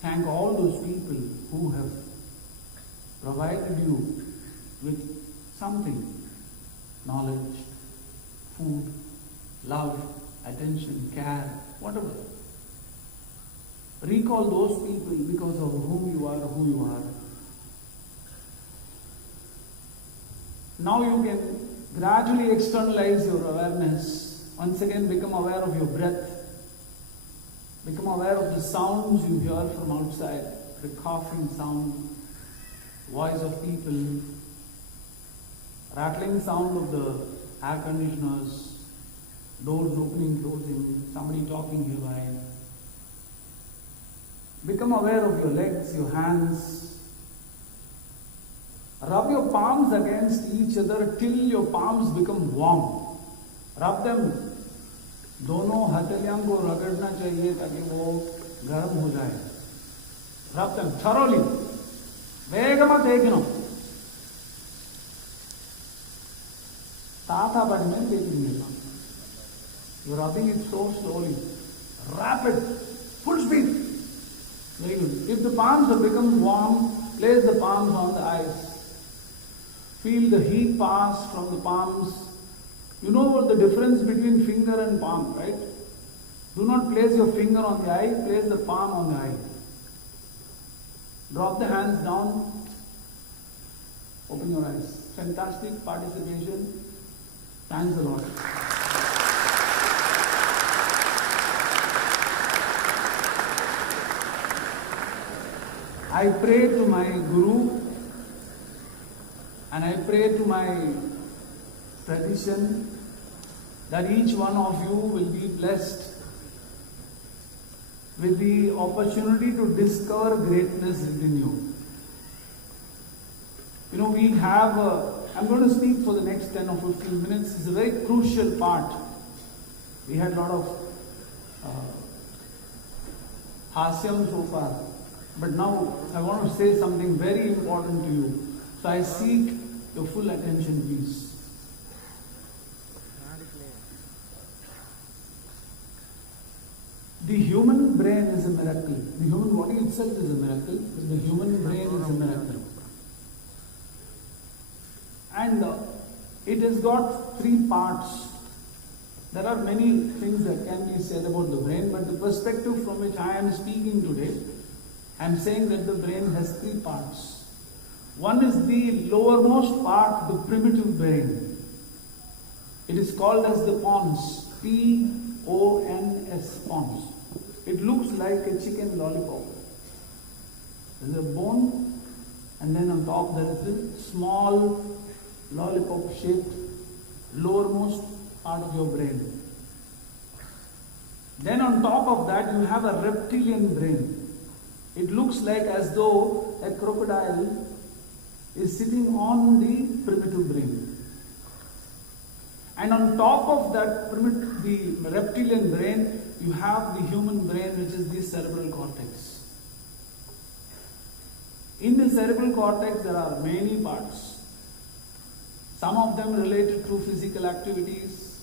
Thank all those people who have provided you with something, knowledge, food, love, attention, care, whatever. Recall those people because of whom you are who you are. Now you can gradually externalize your awareness. Once again, become aware of your breath. Become aware of the sounds you hear from outside, the coughing sound, voice of people, rattling sound of the air conditioners, doors opening, closing, somebody talking nearby. Become aware of your legs, your hands. Rub your palms against each other till your palms become warm. Rub them. दोनों हथेलियों को रगड़ना चाहिए ताकि वो गर्म हो जाए. Rub them thoroughly. वेगमा देखनो. ताता बढ़ने देखेंगे. You're rubbing it so slowly. Rapid. Full speed. Very good. If the palms have become warm, place the palms on the eyes. Feel the heat pass from the palms. You know what the difference between finger and palm, right? Do not place your finger on the eye, place the palm on the eye. Drop the hands down. Open your eyes. Fantastic participation. Thanks a lot. I pray to my Guru and I pray to my tradition that each one of you will be blessed with the opportunity to discover greatness within you. You know, we have, I'm going to speak for the next 10 or 15 minutes. It's a very crucial part. We had a lot of hasyam so far. But now I want to say something very important to you. So I seek your full attention, please. The human brain is a miracle. The human body itself is a miracle. The human brain is a miracle. And it has got three parts. There are many things that can be said about the brain, but the perspective from which I am speaking today, I am saying that the brain has three parts. One is the lowermost part, the primitive brain. It is called as the pons, P-O-N-S, pons. It looks like a chicken lollipop. There is a bone, and then on top there is a small lollipop shaped lowermost part of your brain. Then on top of that you have a reptilian brain. It looks like as though a crocodile is sitting on the primitive brain. And on top of that the reptilian brain, you have the human brain, which is the cerebral cortex. In the cerebral cortex there are many parts. Some of them related to physical activities,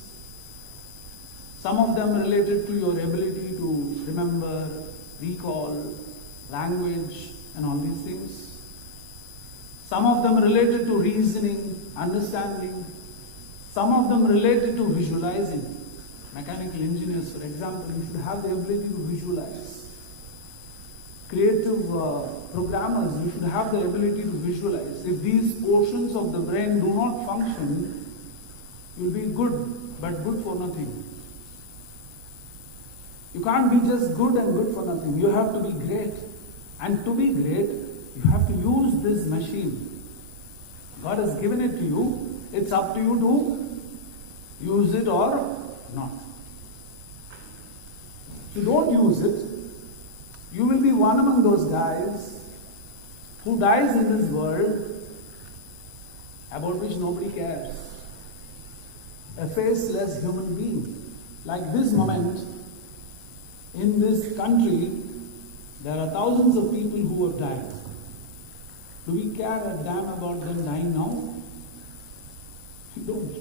some of them related to your ability to remember, recall, language and all these things. Some of them related to reasoning, understanding, some of them related to visualizing. Mechanical engineers, for example, you should have the ability to visualize. Creative programmers, you should have the ability to visualize. If these portions of the brain do not function, you will be good, but good for nothing. You can't be just good and good for nothing. You have to be great. And to be great, you have to use this machine. God has given it to you. It's up to you to use it or not. If you don't use it, you will be one among those guys who dies in this world about which nobody cares. A faceless human being. Like this moment, in this country, there are thousands of people who have died. Do we care a damn about them dying now? We don't.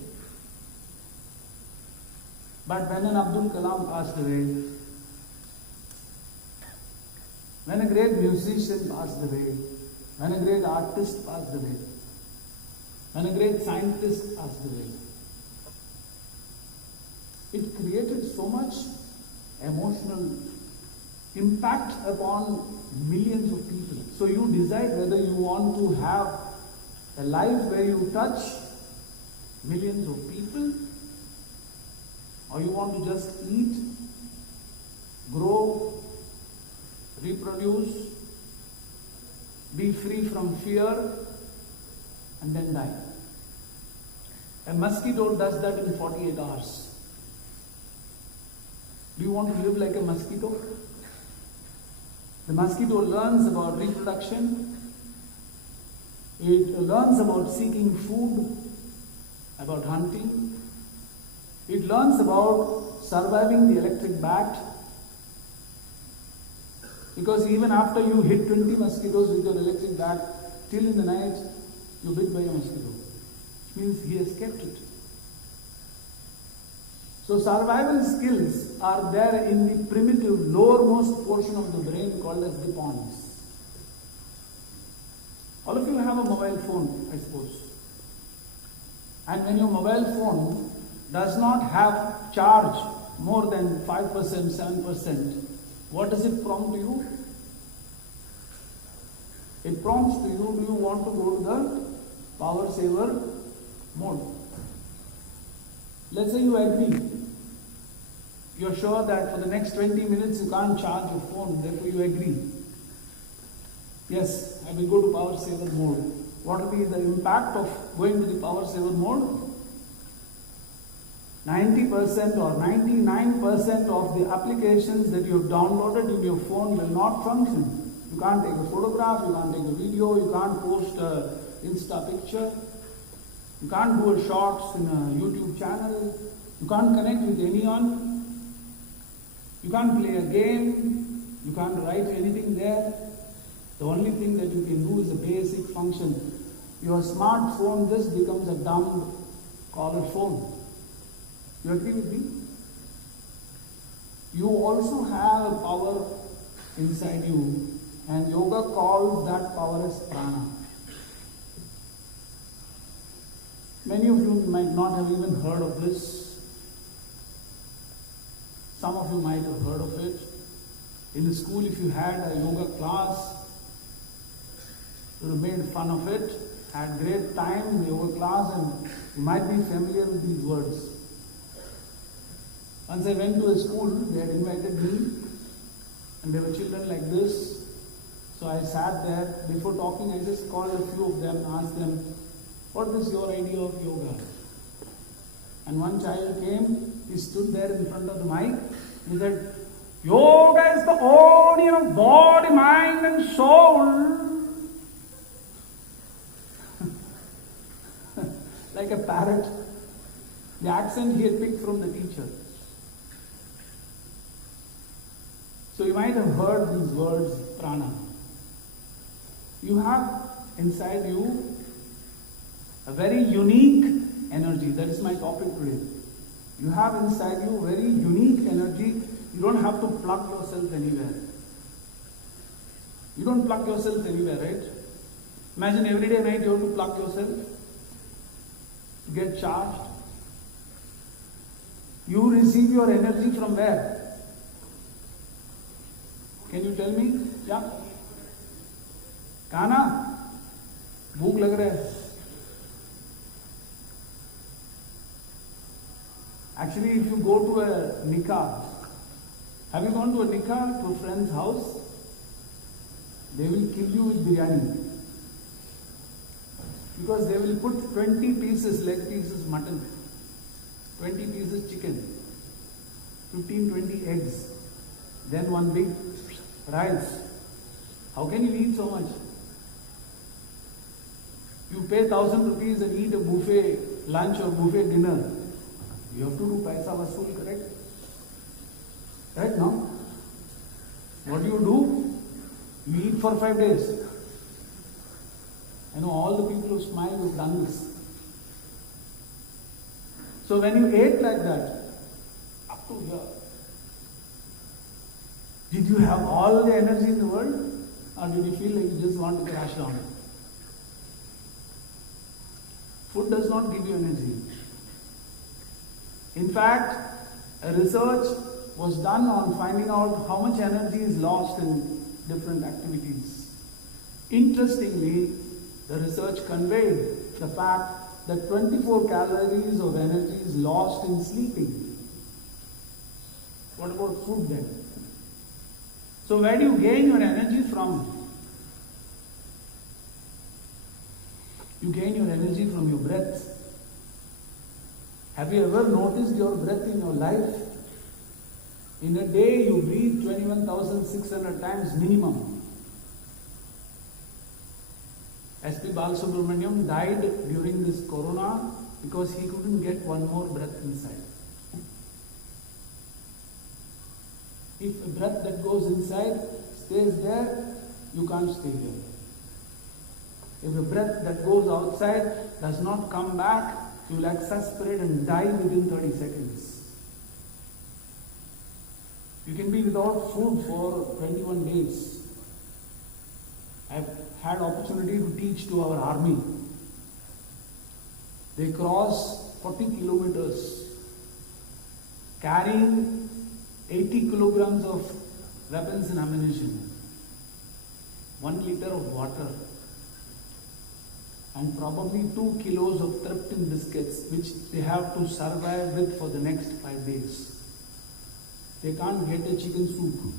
But when an Abdul Kalam passed away, when a great musician passed away, when a great artist passed away, when a great scientist passed away, it created so much emotional impact upon millions of people. So you decide whether you want to have a life where you touch millions of people, or you want to just eat, grow, reproduce, be free from fear, and then die. A mosquito does that in 48 hours. Do you want to live like a mosquito? The mosquito learns about reproduction, it learns about seeking food, about hunting, it learns about surviving the electric bat, because even after you hit 20 mosquitoes with your electric bat, till in the night you're bit by a mosquito. Which means he has kept it. So survival skills are there in the primitive lowermost portion of the brain called as the pons. All of you have a mobile phone, I suppose. And when your mobile phone does not have charge more than 5%, 7%, what does it prompt to you? It prompts to you, do you want to go to the power saver mode? Let's say you agree. You're sure that for the next 20 minutes you can't charge your phone, therefore you agree. Yes, I will go to power saver mode. What will be the impact of going to the power saver mode? 90% or 99% of the applications that you have downloaded in your phone will not function. You can't take a photograph, you can't take a video, you can't post an Insta picture, you can't do a shorts in a YouTube channel, you can't connect with anyone, you can't play a game, you can't write anything there. The only thing that you can do is a basic function. Your smartphone just becomes a dumb collar phone. You agree with me? You also have a power inside you, and yoga calls that power as prana. Many of you might not have even heard of this. Some of you might have heard of it. In the school, if you had a yoga class, you would have made fun of it, had great time in the yoga class, and you might be familiar with these words. Once I went to a school, they had invited me, and there were children like this. So I sat there. Before talking, I just called a few of them, asked them, What is your idea of yoga? And one child came, he stood there in front of the mic, he said, yoga is the union of body, mind and soul. Like a parrot. The accent he had picked from the teacher. So you might have heard these words, prana. You have inside you a very unique energy. That is my topic today. You have inside you very unique energy. You don't have to plug yourself anywhere. You don't plug yourself anywhere, right? Imagine every day night you have to plug yourself to get charged. You receive your energy from where? Can you tell me? Yeah. Kana? भूख लग रहा है. Actually, if you go to a nikah, have you gone to a nikah, to a friend's house? They will kill you with biryani. Because they will put 20 pieces, leg pieces mutton, 20 pieces chicken, 15-20 eggs, then one big rice. How can you eat so much? You pay 1,000 rupees and eat a buffet lunch or buffet dinner. You have to do paisa vasool, correct? Right now? What do? You eat for 5 days. I know all the people who smile have done this. So when you ate like that, up to here, did you have all the energy in the world? Or did you feel like you just want to crash down? Food does not give you energy. In fact, a research was done on finding out how much energy is lost in different activities. Interestingly, the research conveyed the fact that 24 calories of energy is lost in sleeping. What about food then? So where do you gain your energy from? You gain your energy from your breath. Have you ever noticed your breath in your life? In a day you breathe 21,600 times minimum. S.P. Balasubramaniam died during this corona because he couldn't get one more breath inside. If a breath that goes inside stays there, you can't stay here. If a breath that goes outside does not come back, you will exasperate and die within 30 seconds. You can be without food for 21 days. I've had opportunity to teach to our army. They cross 40 kilometers carrying 80 kilograms of weapons and ammunition, 1 liter of water, and probably 2 kilos of Triptin biscuits, which they have to survive with for the next 5 days. They can't get a chicken soup.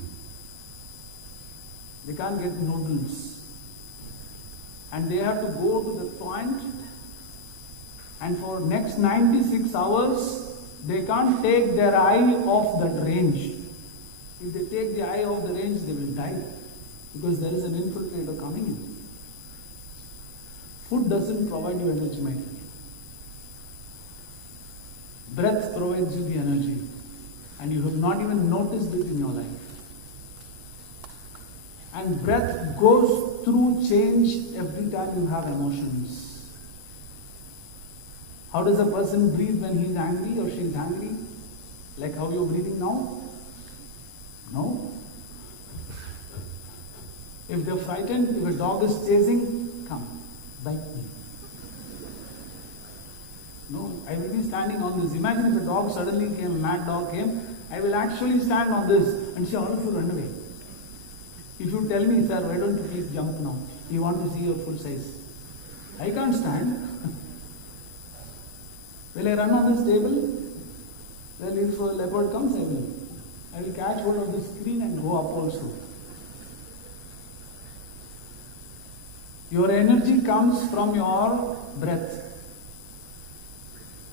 They can't get noodles. And they have to go to the point, and for next 96 hours, they can't take their eye off that range. If they take the eye off the range, they will die, because there is an infiltrator coming in. Food doesn't provide you energy, my friend. Breath provides you the energy, and you have not even noticed it in your life. And breath goes through change every time you have emotions. How does a person breathe when he is angry or she is angry? Like how you are breathing now? No. If they are frightened, if a dog is chasing, come, bite me. No, I will be standing on this. Imagine if a dog suddenly came, a mad dog came, I will actually stand on this and say, all of you run away. If you tell me, sir, why don't you please jump now? We want to see your full size. I can't stand. Will I run on this table? Well, if a leopard comes, I will catch hold of the screen and go up also. Your energy comes from your breath.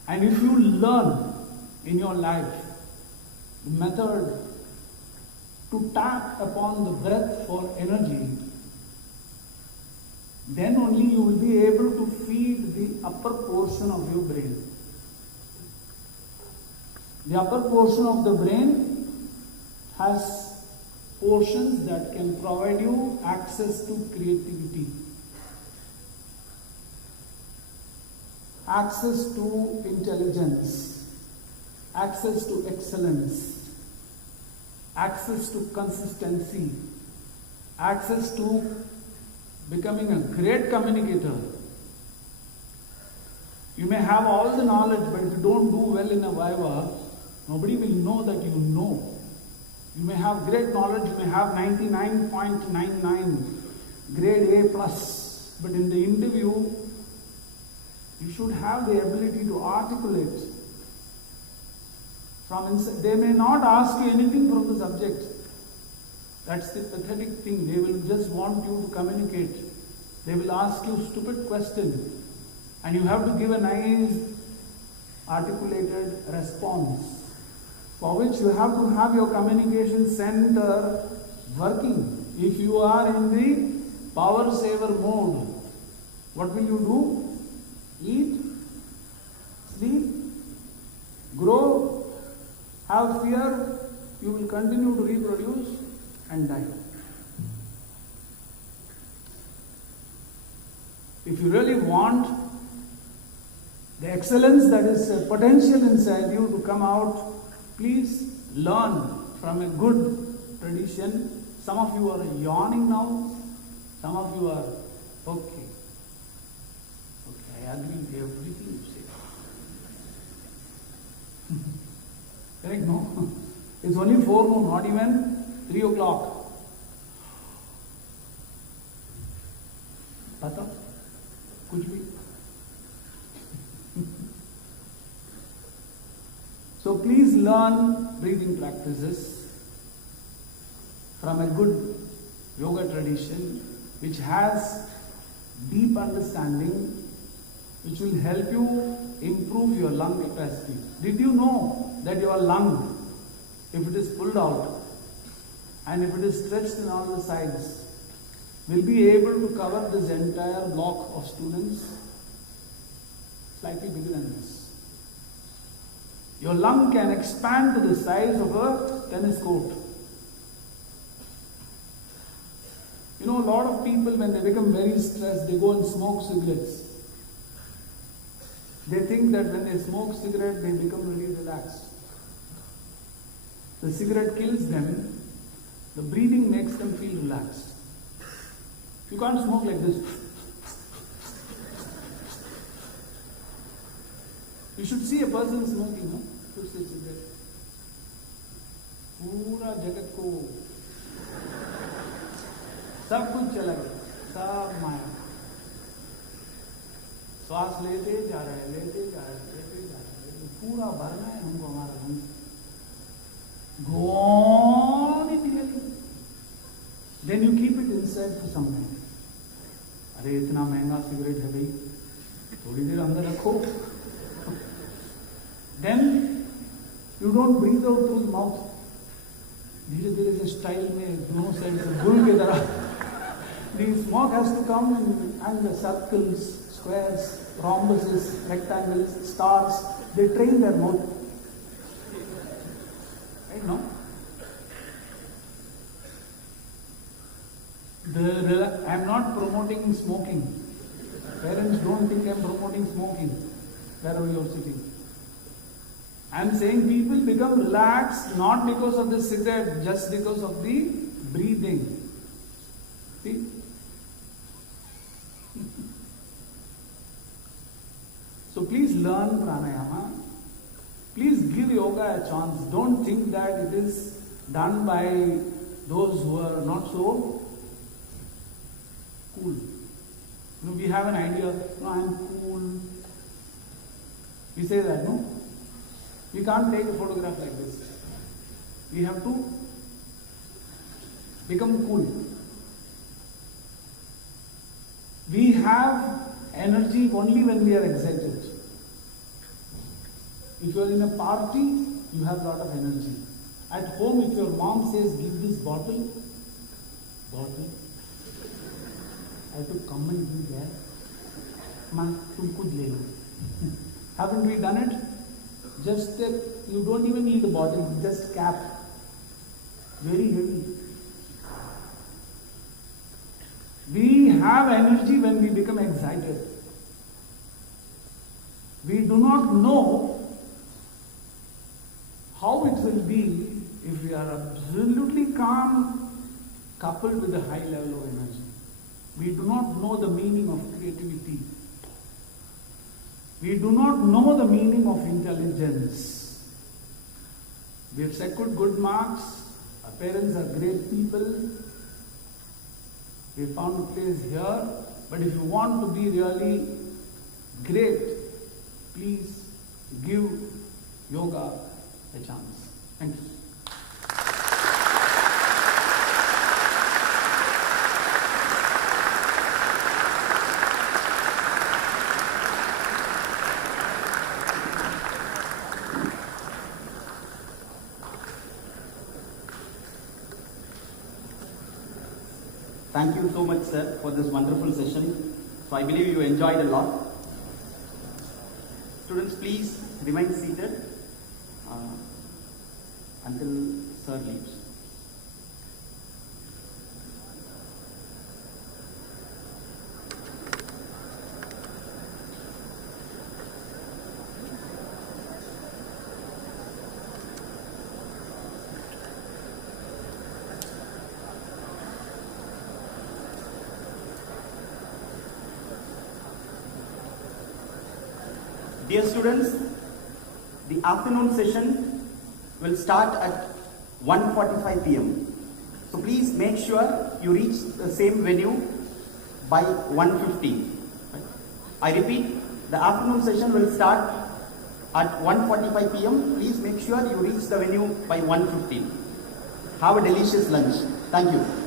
And if you learn in your life the method to tap upon the breath for energy, then only you will be able to feed the upper portion of your brain. The upper portion of the brain has portions that can provide you access to creativity, access to intelligence, access to excellence, access to consistency, access to becoming a great communicator. You may have all the knowledge, but if you don't do well in a viva, nobody will know that you know. You may have great knowledge, you may have 99.99 grade A plus, but in the interview, you should have the ability to articulate from inside. They may not ask you anything from the subject. That's the pathetic thing. They will just want you to communicate. They will ask you stupid questions, and you have to give a nice articulated response, for which you have to have your communication center working. If you are in the power saver mode, what will you do? Eat, sleep, grow, have fear, you will continue to reproduce and die. If you really want the excellence that is potential inside you to come out, please learn from a good tradition. Some of you are yawning now, some of you are okay. I agree with everything you say. Correct, no? It's only 4 noon, not even 3 o'clock. Pata? Kuch bhi? So please learn breathing practices from a good yoga tradition which has deep understanding, which will help you improve your lung capacity. Did you know that your lung, if it is pulled out and if it is stretched in all the sides, will be able to cover this entire block of students? Slightly bigger than this. Your lung can expand to the size of a tennis court. You know, a lot of people, when they become very stressed, they go and smoke cigarettes. They think that when they smoke cigarette, they become very relaxed. The cigarette kills them. The breathing makes them feel relaxed. You can't smoke like this. You should see a person smoking, no? To say cigarette. पूरा जगत को सब कुछ चला गया, सब माया. श्वास लेते जा रहे हैं, लेते जा रहे हैं, लेते जा रहे हैं. पूरा भरना है हमको हमारा मन. Go on immediately. Then you keep it inside for some time. अरे इतना महंगा सिगरेट है भाई, थोड़ी देर अंदर रखो. Then you don't breathe out through the mouth. धीरे धीरे से स्टाइल में दोनों साइड से बुल की तरह. The smoke has to come and the circles, squares, rhombuses, rectangles, stars. They train their mouth. Right, no? I am not promoting smoking. Parents, don't think I am promoting smoking wherever you are sitting. I am saying people become relaxed not because of the cigarette, just because of the breathing. See? So please learn pranayama. Please give yoga a chance. Don't think that it is done by those who are not so cool. You know, we have an idea, no, I am cool. We say that, no? We can't take a photograph like this. We have to become cool. We have energy only when we are excited. If you are in a party, you have a lot of energy. At home, if your mom says, give this bottle, I have to come and give that. Ma, tum khud le lo. Haven't we done it? Just you don't even need a bottle, just cap. Very heavy. We have energy when we become excited. We do not know how it will be if we are absolutely calm coupled with a high level of energy. We do not know the meaning of creativity. We do not know the meaning of intelligence. We have secured good marks. Our parents are great people. We found a place here. But if you want to be really great, please give yoga a chance. Thank you. Thank you so much, sir, for this wonderful session. So I believe you enjoyed a lot. Students, please remain seated until sir leaves. Dear students, the afternoon session will start at 1:45 p.m. So please make sure you reach the same venue by 1:15. I repeat, the afternoon session will start at 1:45 p.m. Please make sure you reach the venue by 1:15. Have a delicious lunch. Thank you.